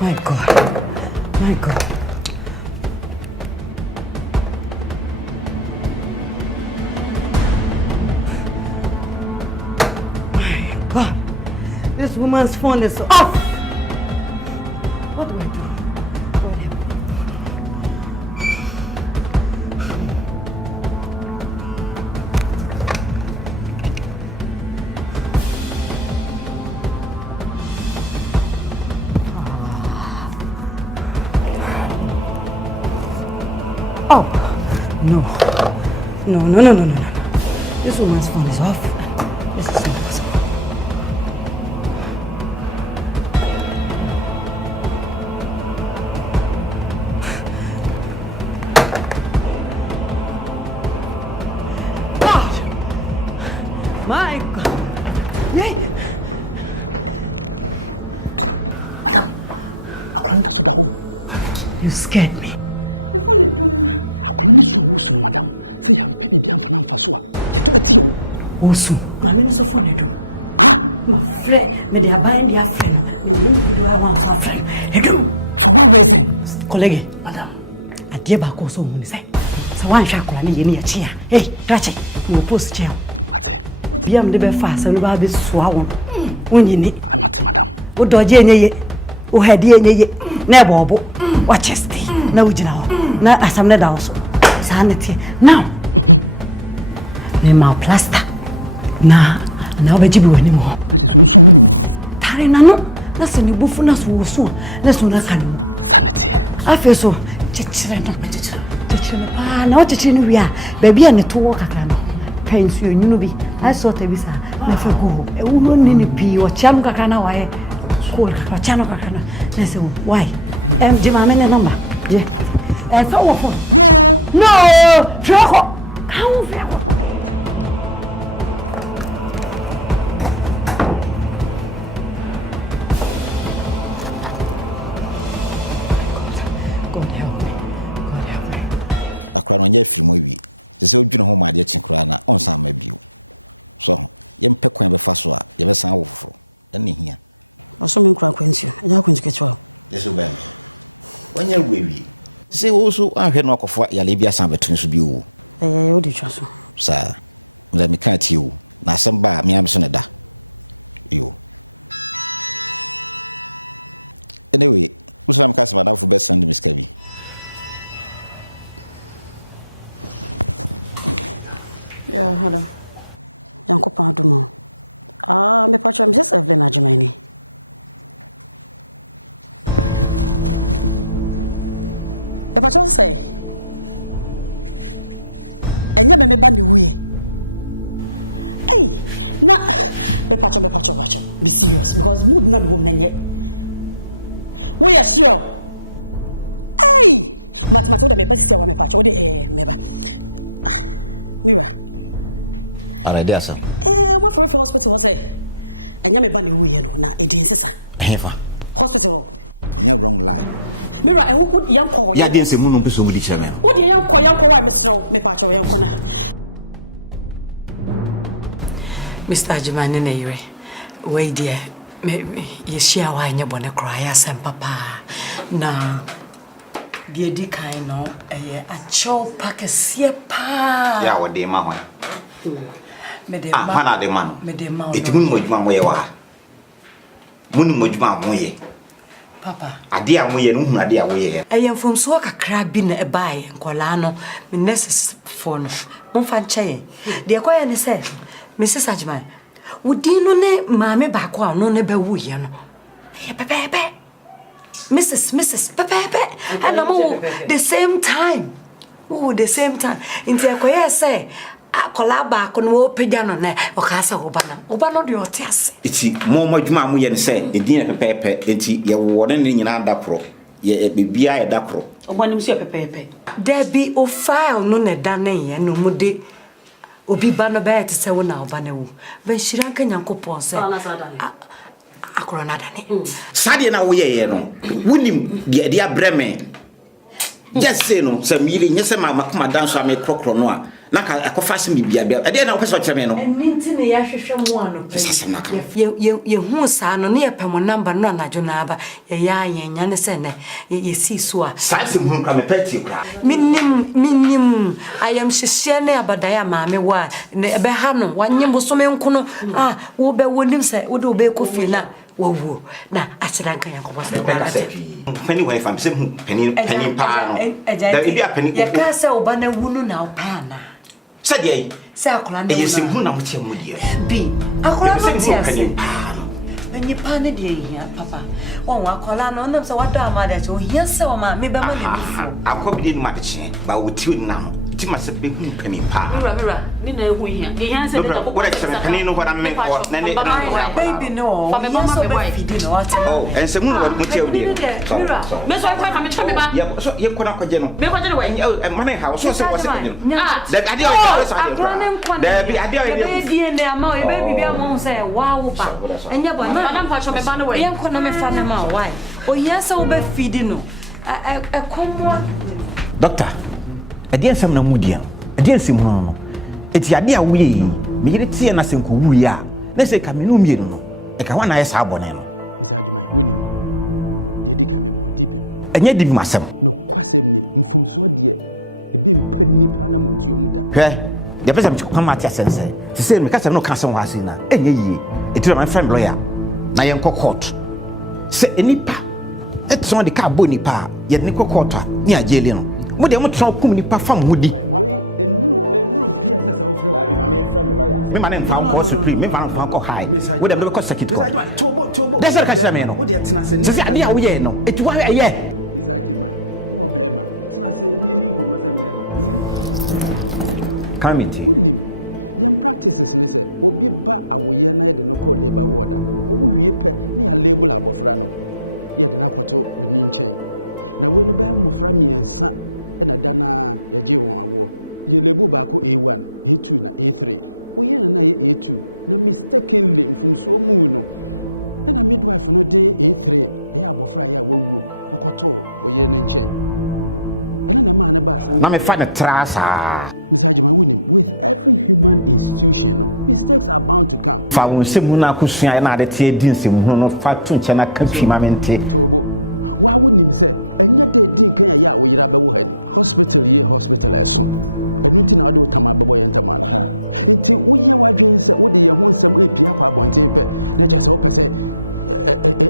My God. My God. This woman's phone is off. What do I do? Oh, no. No. This woman's phone is off. This is not possible. My God. Yay. Madam, akwanda so da home. You scared me. If only do. Akwanda so wusu no madam. Say yam pe bibia mfa na mfa so a. Ye to beti o. Wusu. Ma me no so phone do. My friend, me dey buy their friend. Me dey individual one for friend. Edu. For what reason? Colleague, madam. Adie ba ko so mun say. So one hwa kola ne ye me achi a. Hey, Rache, mo post chair. Mate. What yam de be fa so no ba be so awon. Wonyini. Amate madam. Wo doje enye wo hadi enye ye. Na ebobo. Wa chest. Na ujina ho. Na asam na da so. Sanity. Now. Ne ma plaster. Na obeji bi wani mo. That is so many mo. Tare na no. Na se ni bufu na so so. Na so na kan. Sanity. Afi so chichire no. Chichire pa na o chichire no wi a. Ba bia ne to wo kakra no. Pensu onyunu bi. I saw te bi sa. Na fe go. E wo ni ni pi o cham kakra na wa e. Cool kakra chano kakra na. Na se why? Jima me ne number. Je. So wo phone. No. Trako. How very. Akra no nya firi mo wi se odwene ho maade chinkra na onsa ma bio so yempe kwan be fa so a ye be san wo foforo ene hia oso me nkra kwanti anya kwanti kecho yeso ben wanya wi se wo so ahwe no akofo yale bia san betun so bio wo di twa so sa mza me kan ti wo na asem ba me am so ne da yo anyway usam ka sama da fu be send me skabi Yeah, hello. Yanko Padumo. Me patch I'm just Evelyn Ajimani. Me patch say. Enya me bandi wuye. Hey, na me patch. Be serious because mood na me home na nye. We are sure. Hey, mathematics da me ba sisi wa me patch. O de me ba. Mira. Already asa. My for hospital was enya me ba ne wuye no na edin sesa. Hefa. Hospital. Enya wrong lie. Mira, e wo yanko. Ya den se mu no peso mu di kire me. Wo de yanko wa me sro me pa cho yanko na. Mr. Ajimani na yire. We dear, me ye share wa nya bone kra ya sem papa. Na die di kan no a chow pack sie pa. Ya wo de ma ho. Me de ma. Ah, de ma no. Me de ma. Etimu modjuma mo ye wa. Munu modjuma mo ye. Papa. Ade a mo ye no hu ade a wo ye. Eyem fom so kakra bi na ebae nkola no me nurses for no. Mo fa nche. De ekoya ne se Mrs. Ajman. Wodi no ne maame ba ko a no ne ba wu ye no. Ye pepe. Mrs. Pepe. And I'm the same time. Oh, the same time. Inti ekoya say akola ba ko no pegya no na o ka say oba no de otiase. Iti mo madwuma mo ye ne say edin na pepe enti ye wo ne nyina da kro ye bibia ye da kro. Oba nim so pepe. There be o file no ne da na ye no mu de obi ba no ba te say wo na oba na wu. Ben shiranka nyankopon say. Akorona dane. Sade na wo ye no. Wunim de abreme. Just say no, say me nyese makoma danso am krokro no a. Na ka akofase me bia bia. Ade na wo pese o kire me no. Eninti ne ya hwehwe mo ano pe. Ye hu sa no ne ye pemo number no anajo na aba. Ye ya nya ne se ne ye si so a. Sa se hu ka me peti kra. Minim I am hyehyɛ ne abadaya maame wa ne be ha no wanye bosome nko no wo be wonim se wo de wo be kofi na wo na achiranka yankobo se penny when fam se penny pa no da e bia penny ya ka se oba na wunu na opa na se de se akola na e yesim hu na mo tie mo die bi akola no tie penny pa no penny pa ne de hia papa won akola no nam se wada amada che o hia se o ma me be ma ne bifo akobi de ma de che ba wo tie na no Tima se be hu penny pa. Mira, ni na ehu hia. Hia se de ko. What I say penny no what I mean for. Na baby no. Fa me mama be feed no what. Oh, and se mu no tell you. Mira, me so kwa ka me tell me ba. Yeah, so ye ko na kwaje no. Me kwaje no we. Oh, man house so was it. Ah, the idea of the idea baby ne ama e baby bia mo say wow pa. Enya bo na na mpacho me ba no we. Ye ko na me fa na ma why. O yes o be feed no. Komo Doctor, idea sam na mudia. Idea sim no. Eti ade a wo yi, me yire tie na senko wu ya. Na se ka me no mienu no. E ka wana yes abone no. Mr. Ajuma, woni. De di ka me mo dibem. Enye dibi masem. No kwasem ni mfumso de ebi mpa nipa na motuo mu da. Hwe. De pesa me kwa mate asense. Se se me ka sem no ka sem wa asin na. Enye yie. Eti my friend lawyer. Na yen ko court. Se enipa it's on the car boni pa yet ni kokota ni ajele no mo de mo tron kum ni pa fam hodi enuru bia sasa o fro my main friend lawyer me man fam ko supreme me man fam ko high we de be ko secretary tobo that's the question me no o de tena se se ade a wo ye no it wa ye exactly man wo be ma tena se ni nkomo se be ma committee unim yam practices ne se obi ba awoye na de no call labor ward o wo wie pe ni ya label abofra no ye de na kwato oni nchen na we no ba mofra miensa na dana ye je won awo ye lebu ba ko A1 A2 na A3 o ye na ye A2 na mistakenly mfumso mu no na midwife no de A3 ye abofra ya wawu okoto o ye na nchen na ma na ba sa na me fa na trasa Mr. Ajuma winim with every human institution no mistakes are bound to come fa won se mu na kusua na ade tie din se mu no fa to nche na ka fi mamente tobo wa wonim se enya de din kan ya wo yira bewo ha hospital ye hospital eso enu nti na ade otama bebo ye ntama na nti wo ye wadwen se wo de ye ho nsam epia kwa abonte pe na je se wo pese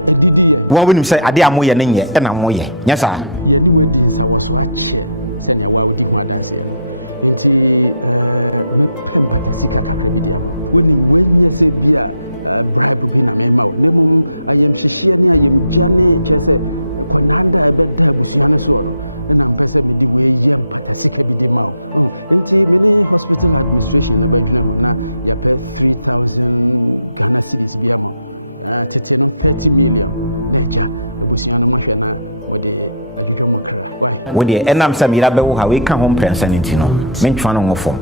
edidi ye wa wonim se ade amoye ne nye na moye nya sa ye ni wadi nsa wo so ache se na wa wodi ho adanse no nti me pempata sika kakra bi dia ma wonim wanya se bia bribe bi na me ma wo nemum ayem hihie ne ayem jane chese konanda ebeda abusuane so no na mpese me di we yem pata sika bi di ma wo nti me ne hospital administration na badwene ho na ya pe 3000 Ghana cedis bi ama tete no 30 million na ja abusuane mo hwe na mo de adwodwo mokra why wo de enam sam yira be wo ha we ka ho prensa nti no mentwa no ngofo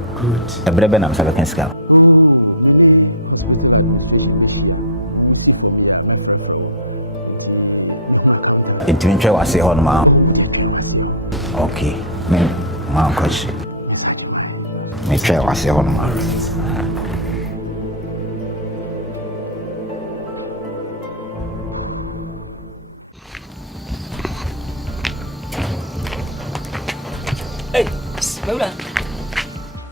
ebrebe nam sabe kan ska oh me ne hospital administration be shia wo si from ya me frefre wo nti me hu accountant nti ntwe wase ho no ma oh wo de twen wase ho okay me ma koshi message mai me twe wase ho no ma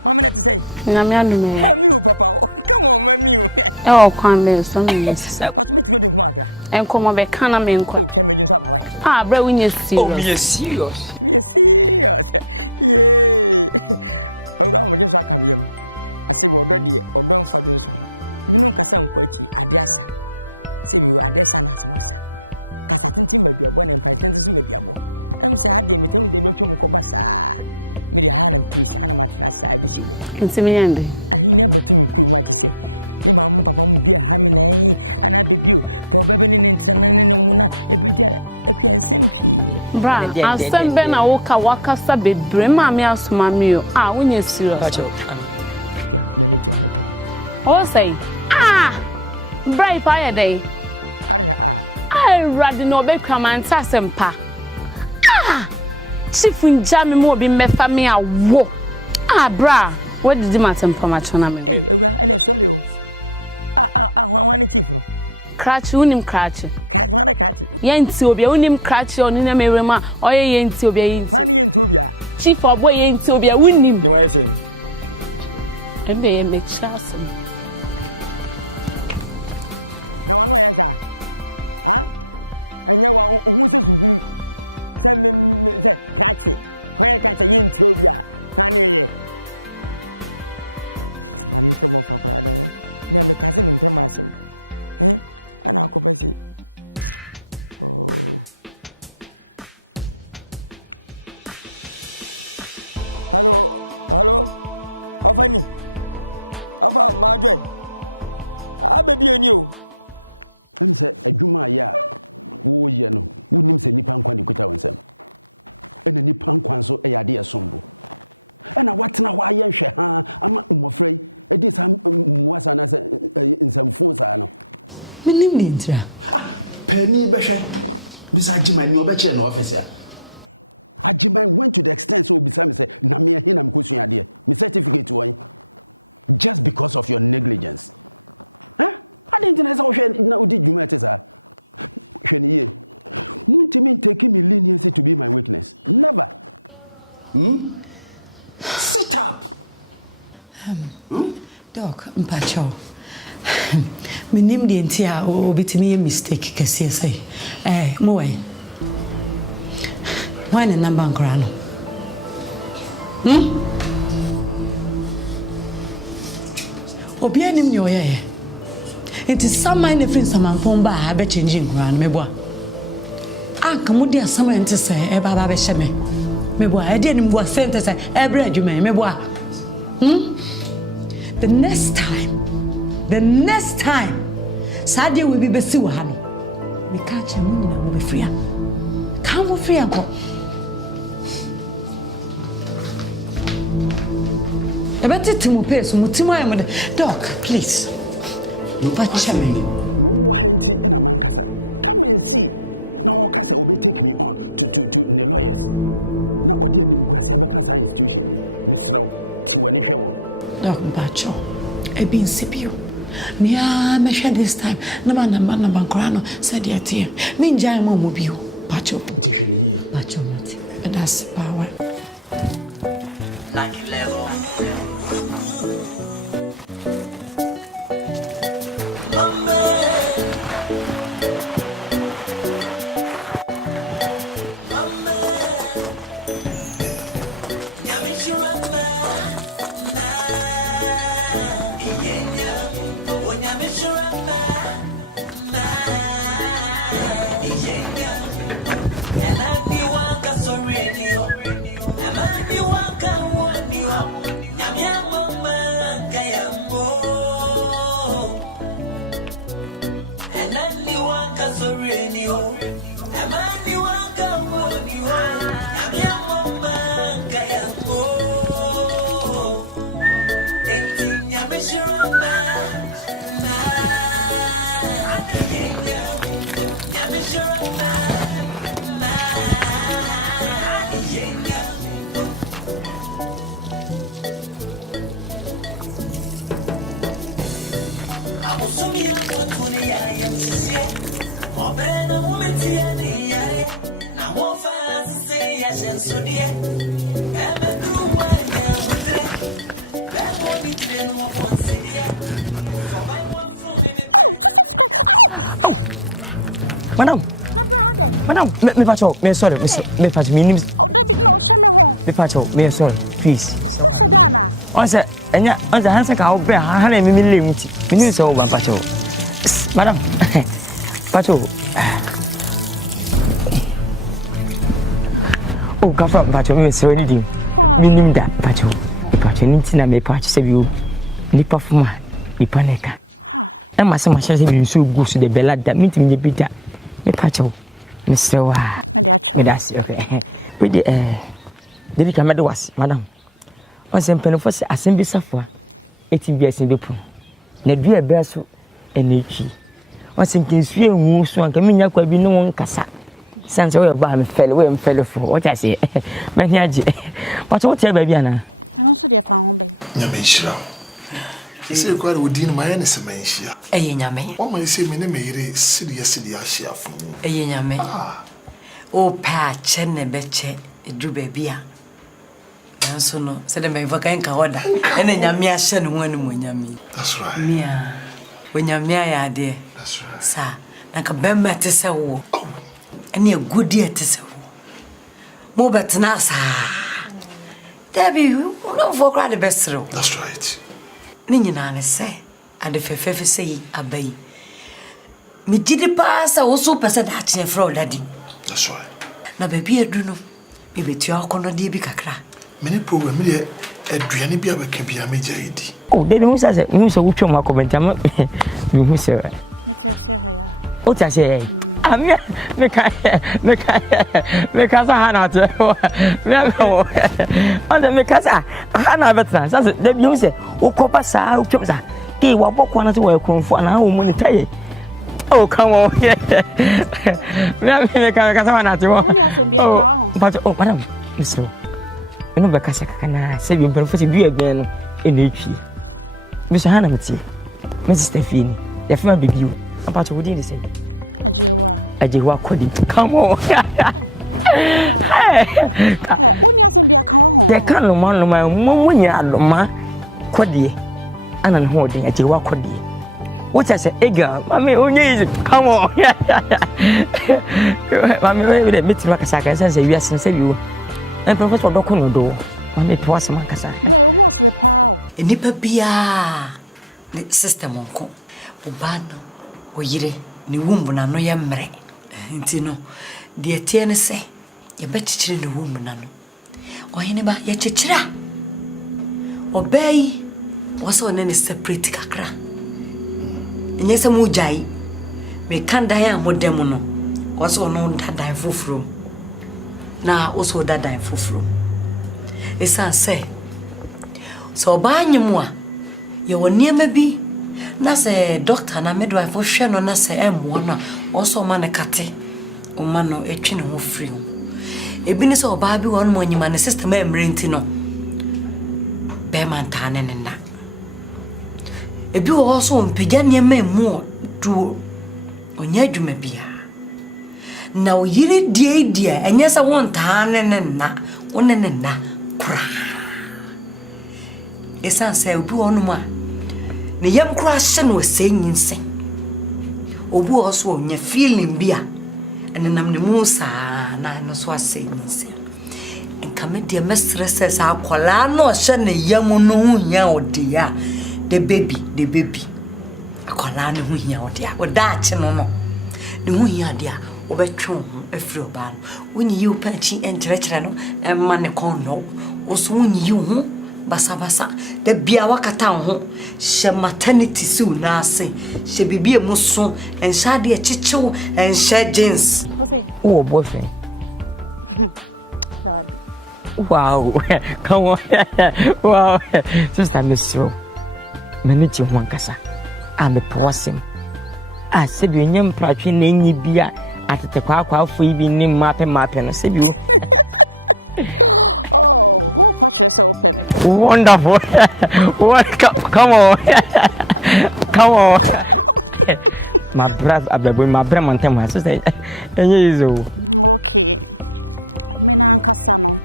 Mama let say Mami o papa come on mami o oh kwan be so me but me tino de kuma akra enkomo be kana me enko oh keme jun so baba bra we nye serious oh me serious yeah ora mo jun so aka biem ase bo odo de odo mfa jun so minu kasa nkwa chi ade asa se bi ade asa na asamasa kasa tintin ba biabo na mpa tintin so ma biabo em se ade metem de be twom ko basa me de hana please hana matna sa abisi be ntimi yande ahina batumi kuruma tese ni mama papa mu bia ha me nai ana bebio to bebe ni ntana ne muna ebedia ekwan sempi bra asembe na woka wakasa bebre ma me asoma me o wonye serious ya manager me to o say bra ipa ye dey ara radi no be kwamanta sempa Sifun jami mo bi mefa me awo bra what did you matter information na me ewura ene sole o ahwan chief no cratch unim cratch wana cratch yenti obi unim cratch oni na mewre ma oye yenti obi yenti wana yenti obi chief obo yenti obi unim ni wa say ebe me chance na wana ya sa enya wa hu se suhu se kachi when kachi yenti obi wana ye na mi femo fa kra da na me kase me mpema asem ana akobasi oh hello Hello? Ofani? Ofa Madre? Ah, baby, you. I'm say a Juma ya. Wo ye no. Wo nim se nipa nkwa ni kuta wonsam. Ena nipa nkwa so e yade esombo. Ena watena wa ye hwe ha ama mmofrei e di sam muasa na se nsamfo sa no. Minim ni ntira. Penny behwe. Bisa Jiman ni obeche na office ya. Ajiman went to the extent so beside me say na me here na me kosua ade. Me certificate won just because of your negligence. I didn't know how na odi djuma etesa. Hwene ye. Muntimi take me leniency to be my weakness. Never. Sit up. Doc, mpacho. Minim di entia obitimi mistake kese say. Mowe. Why na number nkra no? Obi anim ni oyeye. It is some mind different some ba ha be changing nkra no meboa. Anka mudi asama ente say e baba be hye meboa. E de anim boa sente say e bra adwuma meboa. The next time Sadia will be besi wa ha no. We catch him na wo be free. Come free ako. Doc, please. Come and see. Now, Kasa will take me on to the lawyers. Now, what dear Nimguasi Abacasa institution, Miss Row, Tiwanisha. Doc, Bacho, a being Sipio. Mia, measure this time. No man, Bancorano said, dear, dear. Mean Jai Momobu, Bacho. Tiffany, Bacho, and that's power. Sumia Potunia, Yamsia, Obrana Umetiani, now 1vesves2 say yes and so dear. And the true one, that morning to the new one, Cindy. So by one from Oh, Jesus Christ! Oh! Madam! My brother! Madam, me pacho, me sorry, me pacho, me name. Oh, David, no, shame me home. Me pacho, me sorry, please. What's a dana? On the hands of our bear, I had a limit. Me knew so, pacho. Madam, pacho. Oh, come from pacho, me sorry, dear. Meaning that, pacho. Pacho, Nintina may patch save you. Nipa Fuma, Nipaneka. And my son, my chassis being so good to the bella that meeting the bitter. Me pacho, Mr. Wa, that's okay. With the David Camado was, madam. On some penofos, assembly software, 18 years in the pool. Nedu a bear so energy. On some things we and so and coming up will be no one cassa. Sans away about me fellow for what I say. Maniaji, but what tell baby Anna? I also dear found baby. Yamishra. You say quite within my innocent. A yame. What may say me name city ashia for a yame. Oh, patch and a betche, a drew baby. And so no, said a vacanka order, and then Yamia shen one when Yami. That's right. Mia, when Yamia, dear. That's right. Sir, like a bemba to say, and you're good dear to say. More but now, sir. Debbie, you don't forget the best room. That's right. Ninyan say, and the 1vesves2 say, obey. Me did the pass, I also pass that in fraud, daddy. That's right. Now, baby, I do know. Maybe to your corner, dear Bicacra. Many program here aduane bi abeka bi ameja idi oh de no say no so wutwa ma comment am me hu say me tia say ha ya o tia say am me ka sa hana to me ko on me ka sa hana betra say de bi hu say o ko pa sa wutwa sa ke wa bokwa na say wa kronfo na wo mu taye oh come on me ka sa hana to wo ni asem bi ka ho but oh madam mister no be ka sa kana say bi mperfo say bi agbe no ene twi bi so hana meti me sister fini ya fema bibiu apato wo din say ajewa kodi come on wo ni asem bi ka ho ya kan no man no ma mo nya adoma kodi ana no ho din ajewa kodi what I say ega mami onye come on mami we dey meet makasa ka say we asen say you and professor dokono do mami to was makasa do I almost repair enipa bia the system onko obano oyire ni wumbu na no ye mre nti no de tie ne se ye betichire ne wumbu na no ohene ba ye chichira obey waso ne separate kakra nyese mu jai me kanda ya modem no waso no dadan foforo na oso dadan foforo esa se so ba anyimu a ye woniema bi na se doctor na midwife hwe no na se emmo no oso ma ne kate o ma no etwe ne ho free ho ebi ni se oba bi won mo anyima ne system emrenti no be man tane ne na ebi wo so mpegya ne ma emu duo onya adwuma bia na o yiri die enye se won tane ne na won ne na kra esa se obi won mo a ne yam kra hye no asenyinsen obu oso onya feeling bia enenam ne mu saa na no so asenyinsen enkame de mesress sa akola no hye ne yam no hunya odia the baby akola ne hunya odia odache no ne hunya dia obetwe afri oba no wonyi yi opanchi enkyerɛkyerɛ no emma ne kon no oso wonyi yi ho basa da bia wakata ho hye maternity su na ase hye bibie mu so enhya de chichew enhya jeans Jose oh boyfriend that wow come on wow sister Mr. Maniti Wankasa I'm a person I said you nyam patwe na nyi bia atete kwa afo ibi ni mape na said you oh who patch yourself open wonderful come on my brother abebo my brother montem so say enye izo okay me na ankasa no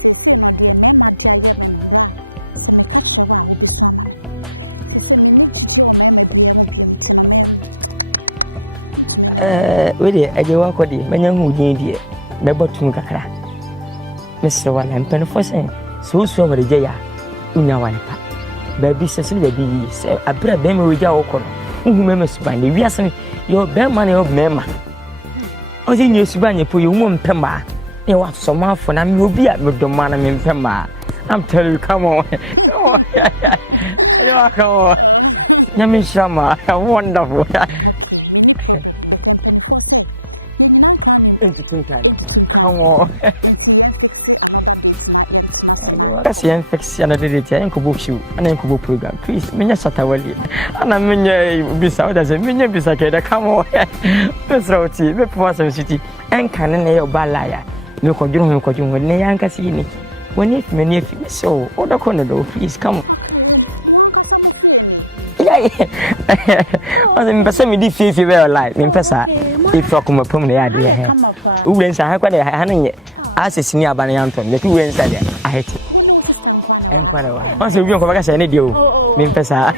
sese no de mema de aye me no bra se me ka kire wa obi so ama me sese me ni gigi o mema bia mo biem ti no mem ntumi na we de ajewa kodi menya hu din die me botum kakra Mr. Wala mpenfo sen so wale je ya unya wale pa baby sese baby se abra be me weja okoro hu mema suban de wiase yo be man yo mema o se nyi suban ye po yo mo mpema e wa so mafo na me obi a me do man na me mpema I'm telling you come on yeah come on nyame shama wonderful okay me ni problem but mpenfo say ye nyina nkran ni into nkran enti yen fix another date na yen tena sena yes yen fix another date yen ko bo show ana yen ko bo program please menya satawali ana menya bisa oda se menya bisa ke da come on pesroti be pasa city enkan na ye obalaya me ko dwuru ne yanka si ni woni many so oda ko no please come okay mo anka sa mo fie ni o me pesa me di fie be alive me pesa if you come from there ya come pa uwe nsa ha kwa de ha nanye asesi ni abana yanto me ki uwe nsa de ahete woni o sister nkwa na wa o se obi nko baka sha ne de o me pesa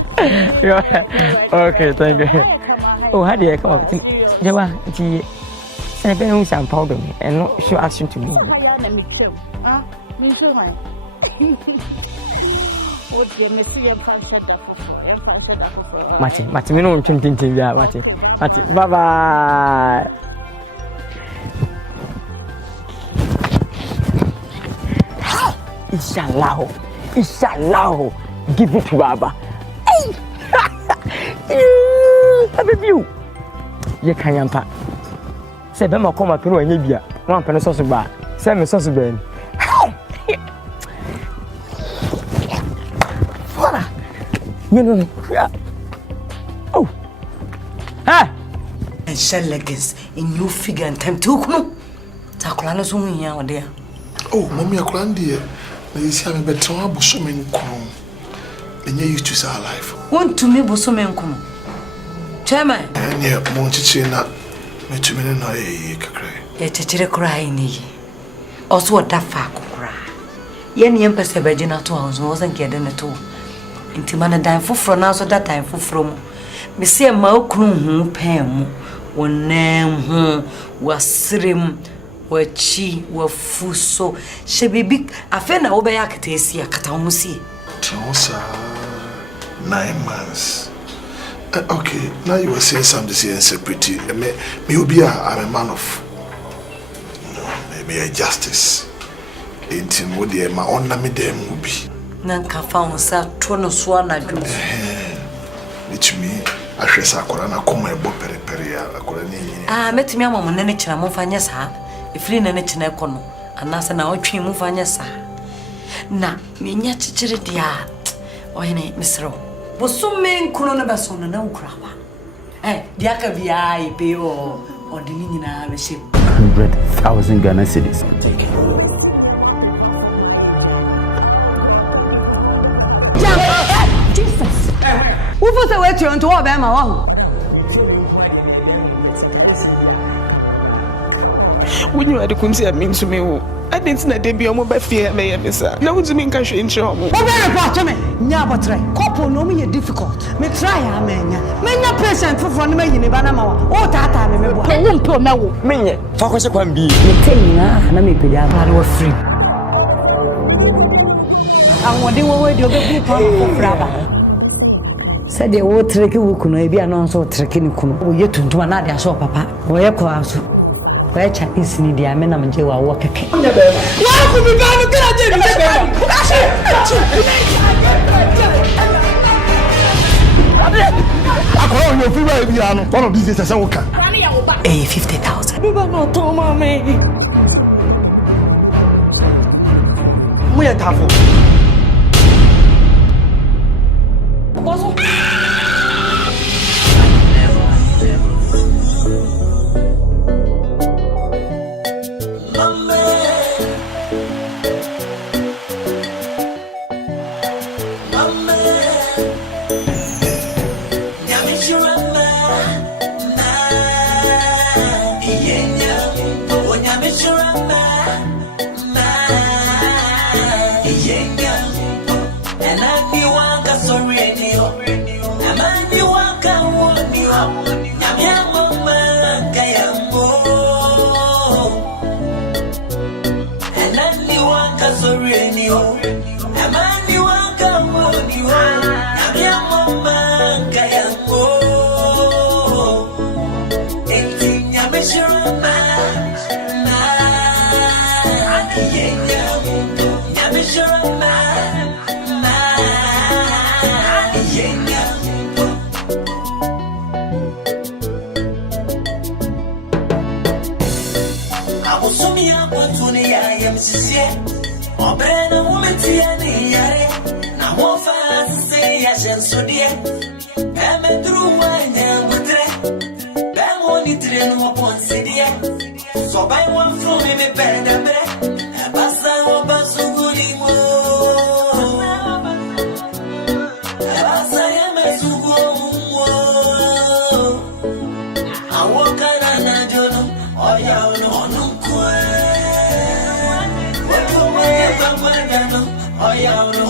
okay all right okay thank you ha ya come serious jewa ti I be on some powder and not show action to me. So haya na mi twem. Ah, mi show hai. O de me see yam fan shada foforo. Yam fan shada foforo. But me no tintin ja. Okay, bye bye. Bye bye. Inshallah. Give it to Baba. Baby, you can't pa. Say, Bema come up in Libya. One penny sauce bar. Send me sauce ben. No. Oh. Ah. And shall leggings in new figure and time to come. Takulana soon here or there. Oh, Mommy, a grandee. You see, I'm better. I'm bosom come. And you used to say life. Want to me bosom come. Chairman. And yet, Montichina, me 2 minutes no cry. Yet a crying. Also, what that fuck cry. Yen yempers a virgin at once wasn't getting at all. Inti mana dan foforo na so that time foforo mu me se ma okunu hu pen mu wonam hu wasrem wachi wafuso she bibi afa na wo be yakatesi akata ho si Trosa 9 months. Okay, now you were saying something separate. Me obi I'm a man of maybe a justice. Inti mo de ma onna me dem obi. Nanka found sa tono swana ju. It me ahwesa akora na koma ebo periperi ya akora ni. Metimi amamo nene kira mo fanya sa. Ifiri nene kina ekono. Anasa na otwe mo fanya sa. Na menya chichire dia. Oyene misro. Bosume nkuno na basono na ukra ba. Dia ka bia ipe o odini nyina be she 100,000 Ghana cedis. Take it. Who best me a mp4 for my journey? Oh God, thank you for a wonderful husband. Jesus. Where? Who put the way to Obama? Madam, you tell me who had me a bam, but I say, come over. Come on. Would you have to come see me to me? I didn't know they be on my fear, may I miss her. No, to me, cash in show. Oh, very important. Never try. Couple no me difficult. Me try, man. Many patient for one man in Banama. Oh, Tata, I won't put now. Many. Focus upon be. Let me be there. I was free. Madam, I'm a friend. Me didn't go there to go more. I'm wondering what you're going to do. Grandma, best say a crack. Said the old tricky who could be announced or tricking Kuno. Yet to do another shop, Papa. Or your class. No farm. Rich is media men and Joe are walking. Why would we go to get it? I call you one of these days. I will come. 50,000. We were not told, mommy. I'm saying more bad than me. I never knew I was dealing with a foreigner. We are tough. Abosomia Pontunia Yamsia, Obrana Wometia Yare, now one fast say yes and so dear. Bam drew wine and butre, Bam only train upon Sidia. So buy one from me, bed and bread, a bassa or basso goody mo. A bassa am a sugo. I walk on a journal. Oh yeah, no, what do I want? Oh yeah, no,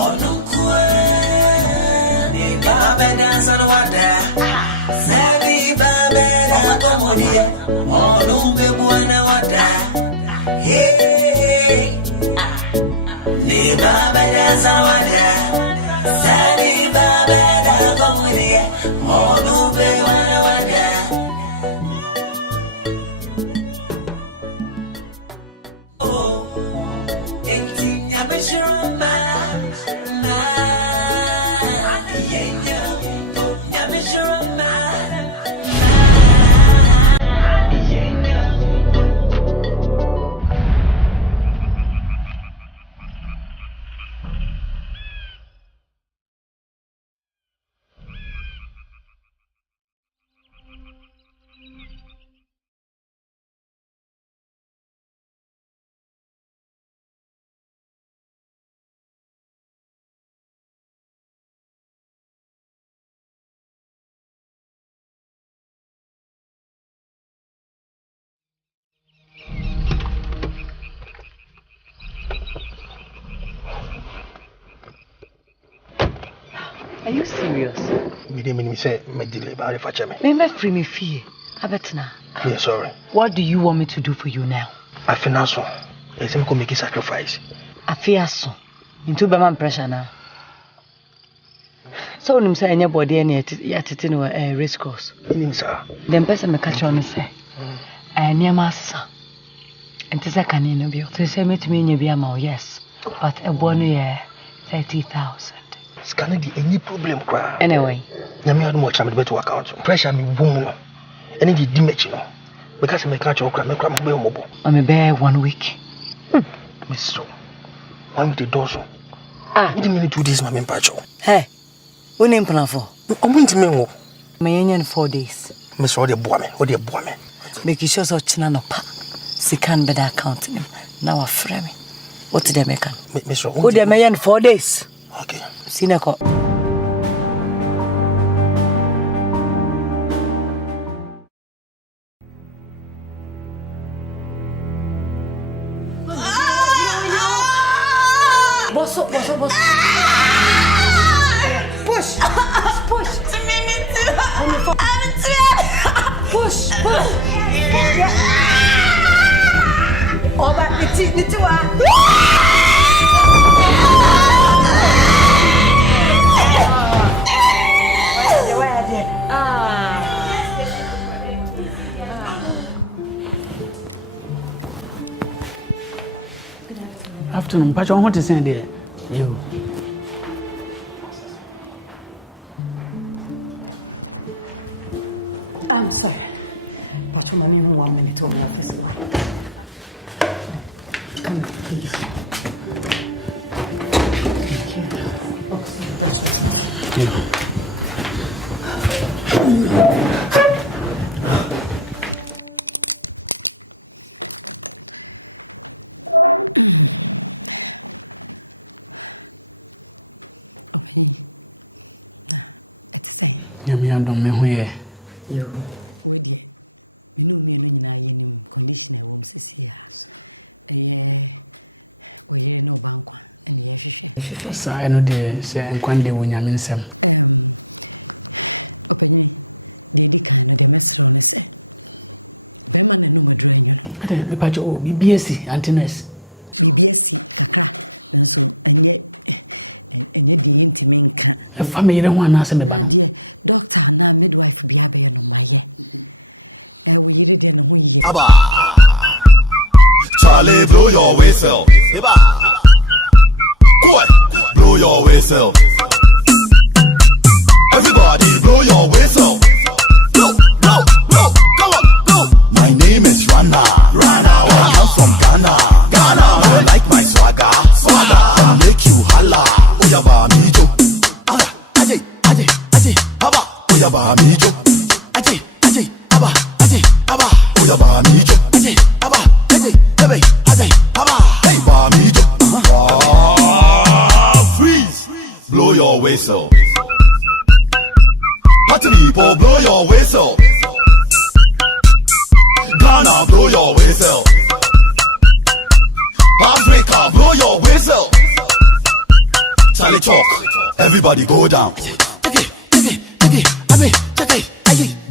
if I bet dance on water, Sandy Babetta, come on here. Oh no, baby, water. Hey, Neba dance on water, Sandy Babetta, come on here. Oh no, baby, water. I'm sure Are you serious? Me didn't say me delay about if I check me. Remember free me fee. Abetina. Yeah, sorry. What do you want me to do for you now? I feel so. It's me make a sacrifice. I feel so. Into Berman pressure now. So when you say anybody any attitude or a race course. Sir. Then person me catch on say. Near massa. And tis a canino bill. To say me to me in your yes. But a 1 year 30,000. Scanning the any problem cry. Anyway. Yami had much time to account. Pressure me woman. Any damage, you know. Because I catch your crime, I cram mobile. I'm a bear 1 week. Miss So. One with the dozo. You didn't mean 2 days, my main patch. Hey. What name plan for? I'm going to me. My union 4 days. Miss Roddy Boyman, what dear Boyman. Make you sure so Chinanopa. See can better account him. Now a frame. What did they make? Miss Roddy. What they may in 4 days. Okay. Sinako. Boss. Push. Push. Oh, but the two Afternoon, but I want to send it. You. I'm sorry. Pacho, mommy, 1 minute to my office. Why? Come, please. Thank you. Pacho, it's nothing. Yo, where dear? You know me and you condition a room, Cecilia. We no bank and yes, so I know the say one day when you're in some. Open the kind of the master on say. Beman and no more drain, you know. BBSC, Antiness. BBSC, Kakra, and so, and yet the intimate can. A family don't want us, my dear doctor, now midwife be a bear no my year. We read in a year. Charlie, blow your whistle. Quick, blow your whistle. Everybody, blow your whistle. Blow, blow, blow, go on, blow. My name is Rana. I come from Ghana. You like my swagger? I'll make you holla. Oyaba mijo. Aje, haba. Oyaba mijo. Aje, haba. Oyaba mijo. Aje, haba. Aje, haba. Oyaba mijo. Freeze. Blow your whistle. Party people, blow your whistle. Ghana, blow your whistle. Africa, blow your whistle. Charlie talk, everybody go down.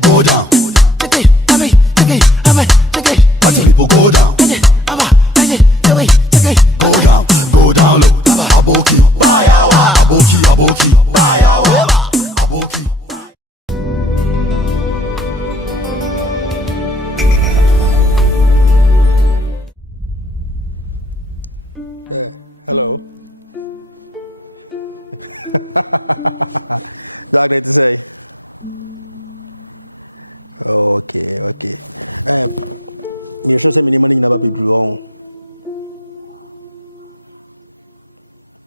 Go down. Party people go down. Go down low. Aboki, aboki. Hello. Doctor to say. Okay. Me sure say me money never be wrong.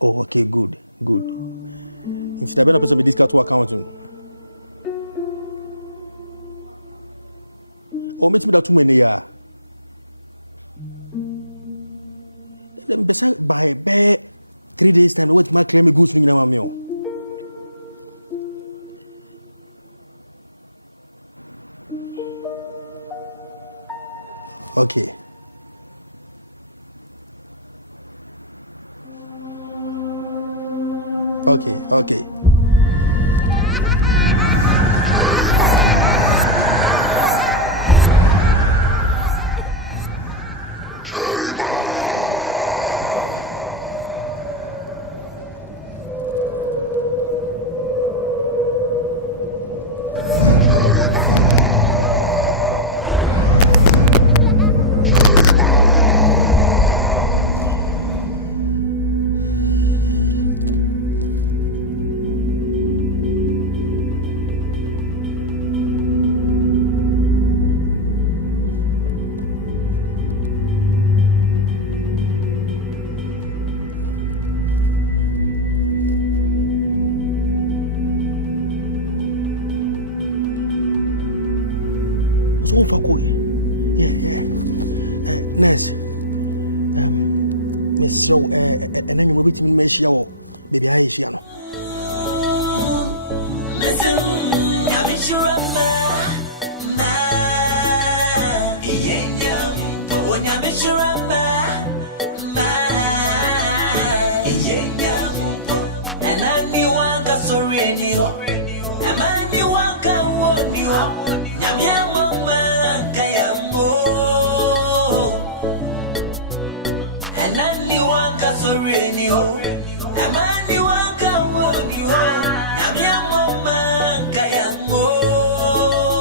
Oh, okay, good. If there be a person with discount to account. Oh, meet me that too many years. Then by 3 days time, what my claim goes swinging on me. Okay. so for coy. Yeah. Nurse. Miss Row, and then you will be to me, show. Baby, I is yano.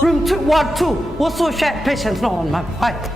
Room 2, Ward 2. What's so share patients no on, man? Hi.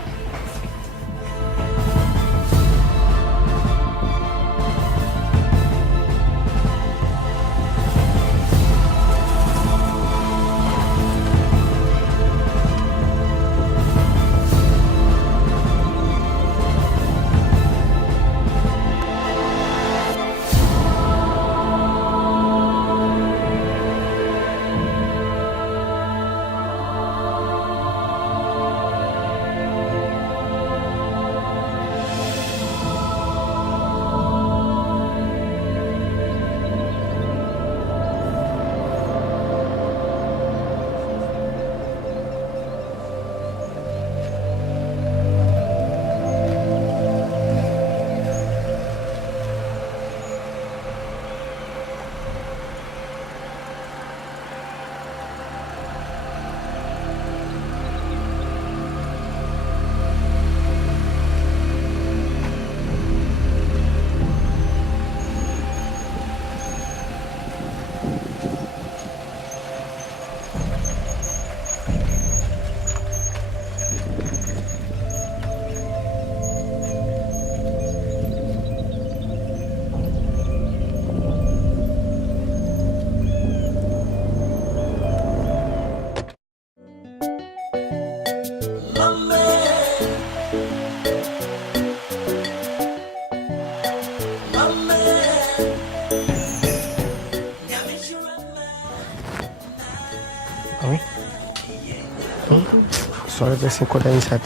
Sorry, this is called inside.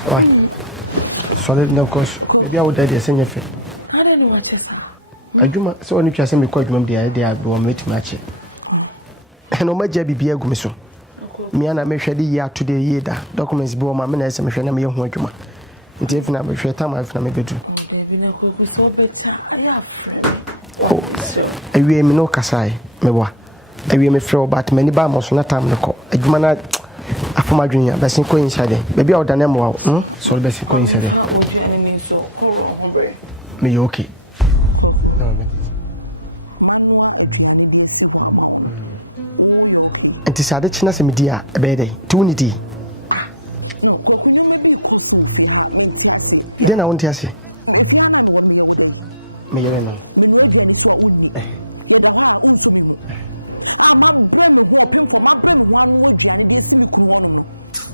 Sorry, no, because maybe I would die the same thing. I don't know what you say. I do so when you just me call the idea of one meet match. And no matter be a gumiso. Me and I make sure the year today year documents bo my men as a machine me ho adwuma. Nti if na me hwe time if na me bedu. Oh, there be na kwaku so better. I have friend me. What so? Awie me no kasai me wa. Awie me frɛ but many ba mo so na time no ko. Adwuma na afoma dwunya besin ko inside. Baby o dane mo so besin ko inside. Me fa odwane ni so koro ho bre. Me okay. Kwaku. Manua aduane de asi ho ama wo no. Oh, you okay? And to say that China media a bed, tunity. No, Kwakunyo may be cosu fi ha, mentiasi. Then I want to say, if you are not one me your day, Menuadian is what uni. Yadawa, unsumimu. Ah, my bremen who are paying for my bremen one word, Gianni, dear Simikunum.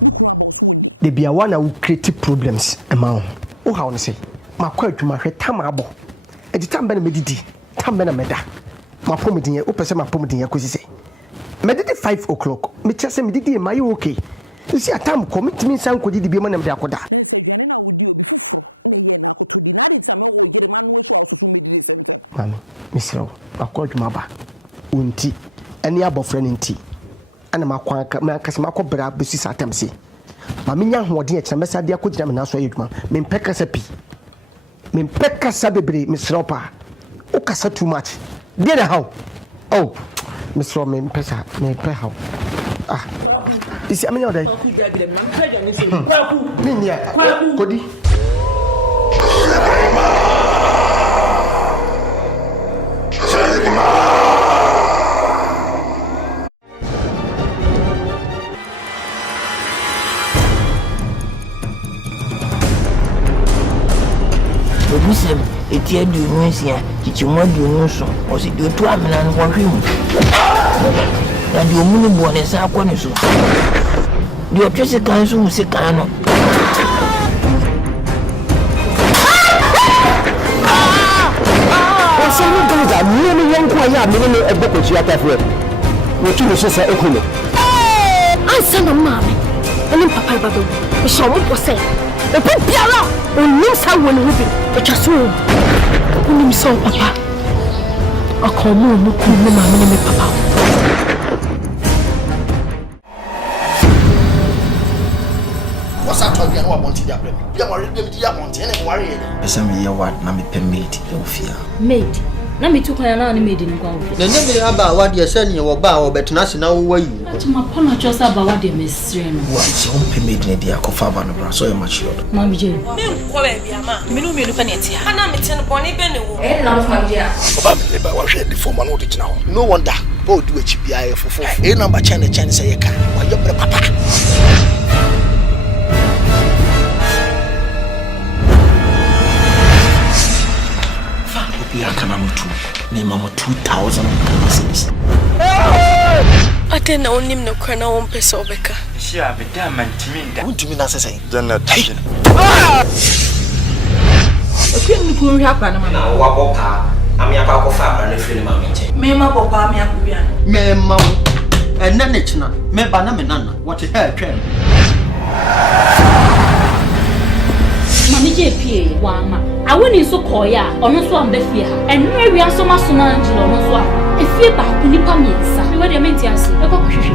Look about Swindy. There be a one who create problems among. Oh, how to say, my quite to my head, Tamabo. At the time, Benedidi, Tambena Meda. My promoting, open my promoting, I could say. Medite 5 o'clock. Me chase me didi my okay. You see a time commit me sound could be man of Dakoda. Then say Janina would do be fufro. Ne ye na to deny it some or get a man who also soon made the same time. Mammy, Miss Row, I called Maba. Unti, any other friend in tea. And my quanka, my Casamako bra, beside Satamsi. Mammy young who dear Chamessa dear could jam and answer you, man. Min pecca sapi. Min pecca sabi, Miss Ropa. O casa too much. Did how? Oh. Miss Roman Pesa, may pay how. Ah, Kwaku, is a minute. Kwaku, there be the man pregnant. Kwaku, Minia, Kwaku, Cody. Etia du nsia chichimwa du nso o si do to amena no kwa hwemu ya di omunu bo ne sa akọ ne so di o twese kan so se kan no o so ni do da ni ni won ko ya mi ni ebe ko chi ata fo wo tu so sa ekono ansa na ma ɛne papa baba me so mo pose e po biara onim sa woni hu bi e twa so onim so papa akomo mu ku mu ma me papa what's that talking about want to happen ya worry dem di amount and worry pesa me ye what na me permit e ofia maid na me tukwa na ni maid ni kwa na nyame aba wa de se ne wo ba wo betena se na wo wayi atuma pono chosa ba wa de mesre no wa so permit ne dia ko fa ba no bra so e mature ma bi je me ko ba bia ma me no me lu fa ne ti ha na me tin boni be ne wo na ma bi a baba me ba wa hwe de form no de gina ho no wonder bo do achi bia e fofo e number channel say ye ka wa yemre papa Akan amutu ne mama 2000 cedis ate na onim no kwa na won pese obeka shi abeda mantiminda untumi na sese janna tashin oke ni ko ri apa na na wa boka ami apa ko fa bra na firi ma me nche me ma boka ami akubia me ma enne ne china me ba na me nana what he twa mami je pie wa ma awoni so koya ono so amba fie ha enu awia so maso na angelo ono so a efie ba kunipa miensa me we de menti ase e ko hwehwe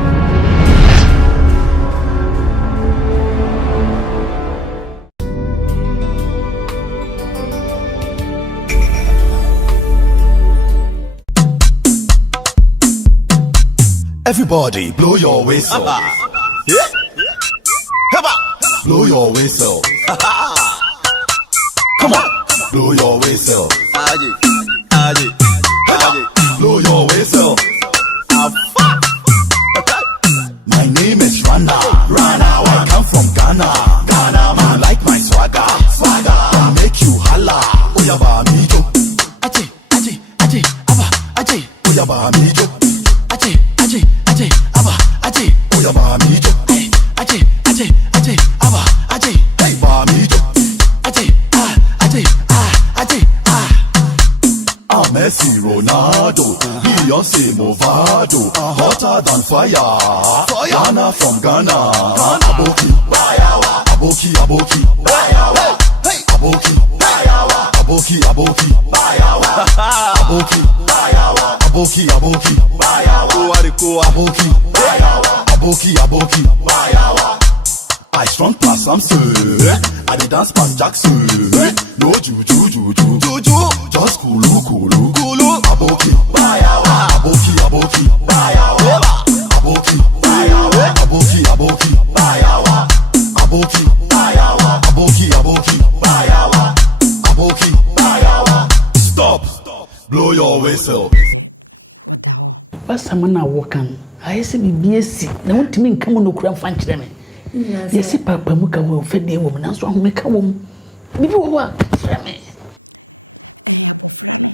Everybody, blow your whistle. Yeah. Blow your whistle. Come on, blow your whistle. Blow your whistle. My name is Rana. I come from Ghana. Man, you like my swagger? I'll make you holla. Oya ba mi jo. Oya ba mi jo. Oya ba mi jo. Ba mi jo. Messi, Ronaldo, Beyonce, Movado, hotter than fire. Rana from Ghana. Aboki, Aboki, Aboki, Aboki, Aboki, Aboki, Aboki, Aboki, Aboki, Aboki. I strong pass I'm sir. I the dance pass Jackson. No juju. Just kulu. Aboki, Aboki, Aboki, Aboki, Aboki. Stop. Blow your whistle. What the hell? What's someone now walking? I say BSc. Na want me come on no kura fan kire me. Yes, papa muka wo fede wo na so ahomeka wo. Bibi wo a. Abofra no.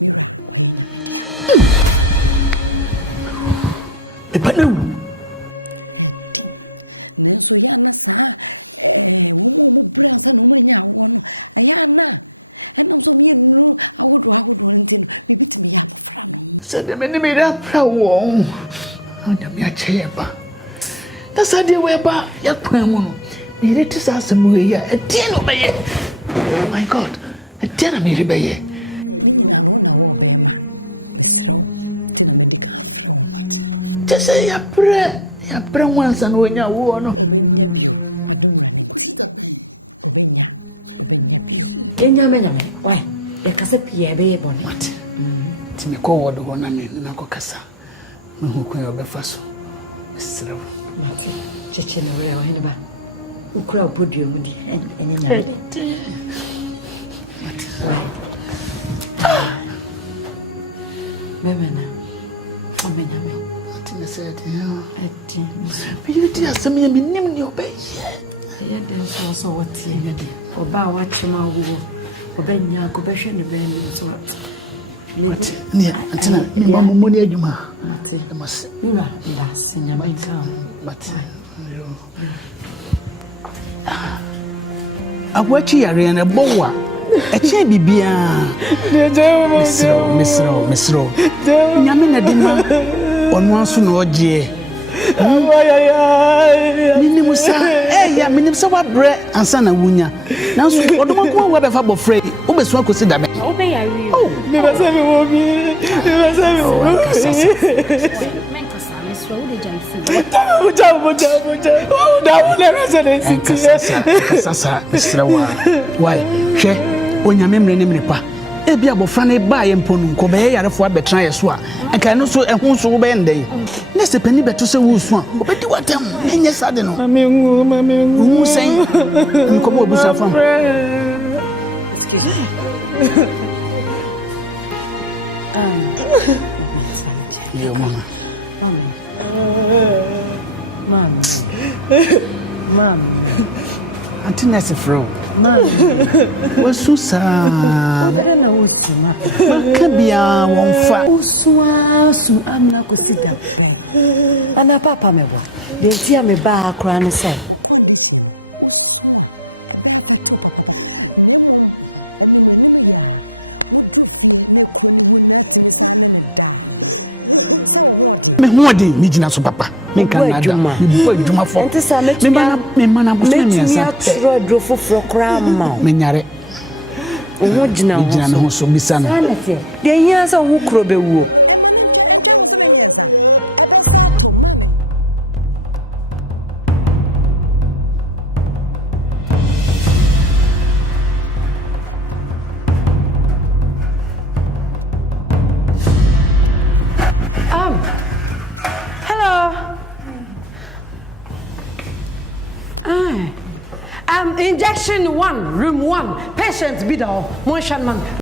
Mira, wo yenya media. Epanu. Eti. Nenso ya na sa wo mo bransa no manya wo no. Aya na. Enam so me nuru awodo ntino. Bibi timi ya abofra no. Se de me ni me da pra wo. Anya me ache ba. That's how they were about your crime. You let us ask them where a tin over here. Oh my God, a tin of me rebay. Meaning, I know now, Bema, Miss Row, Tina medical from what? Just say your prayer once and when you're worn of Benyabio. I do running. Obenya Bio. Benjamin, why? A casapia bay bonnet. Timmy called the one I mean, Nakokasa. Who can be fast? Miss Row. Mati, chichi na wale waheneba. Ukura upudio mudi enye nyamede. Wai. Bemena. Obenyame. Ati mesete yo. Ati. Ayuti asemi mi nim ni obeye. Aya den so wati. Oba wachema wo. Obenya ko behwe ne ben so. Mati. Ni amomoni adwuma. Mati. Mima ndase nyameka. Agwachi yare na bowa. Eche bibia. Mesro. Nyame na dima. Onu aso na oje. Minim sa ya minim sa wa bre ansa na wunya. Na so odomako wa be fa bofre wo be so akosi da me. Wo be ya wi. Oh, me be say me wo bi. Me be say me wo. Sasa srawa why hwe onyame mre ne mrepa e bia bofra ne ba ye mpo no ko be yarefo abetra ye so a enka no so ehun so wo be ndey ne se pani beto se wo so a obedi watam enye sade no mami sen nko mo busa fam. Excuse me. Mami. Auntie Nessa Fro. Mami. Wasusa. Wada na usuma. Makabia wonfa. Usu amna ko sida bai. Ana papa me wa. De tia me ba akra ne say. O condition usu a e be affect papa. Nemum anim ya. Mudru fie na ekro ni wu na timi sa ne da. Say wo hodi. Me hodi mi gina so papa. Me kan na da. Me bu adwuma fo. Enti sa me mana bo na miasa. Me tro dro foforo kra ma. Me nyare. Wo gina ho so bisa na. Sanete. De yin sa wo kro be wu. E ma na ntwa wo so me miasa. E be sa to mame. Injection 1, room 1, patient bidder, motion man.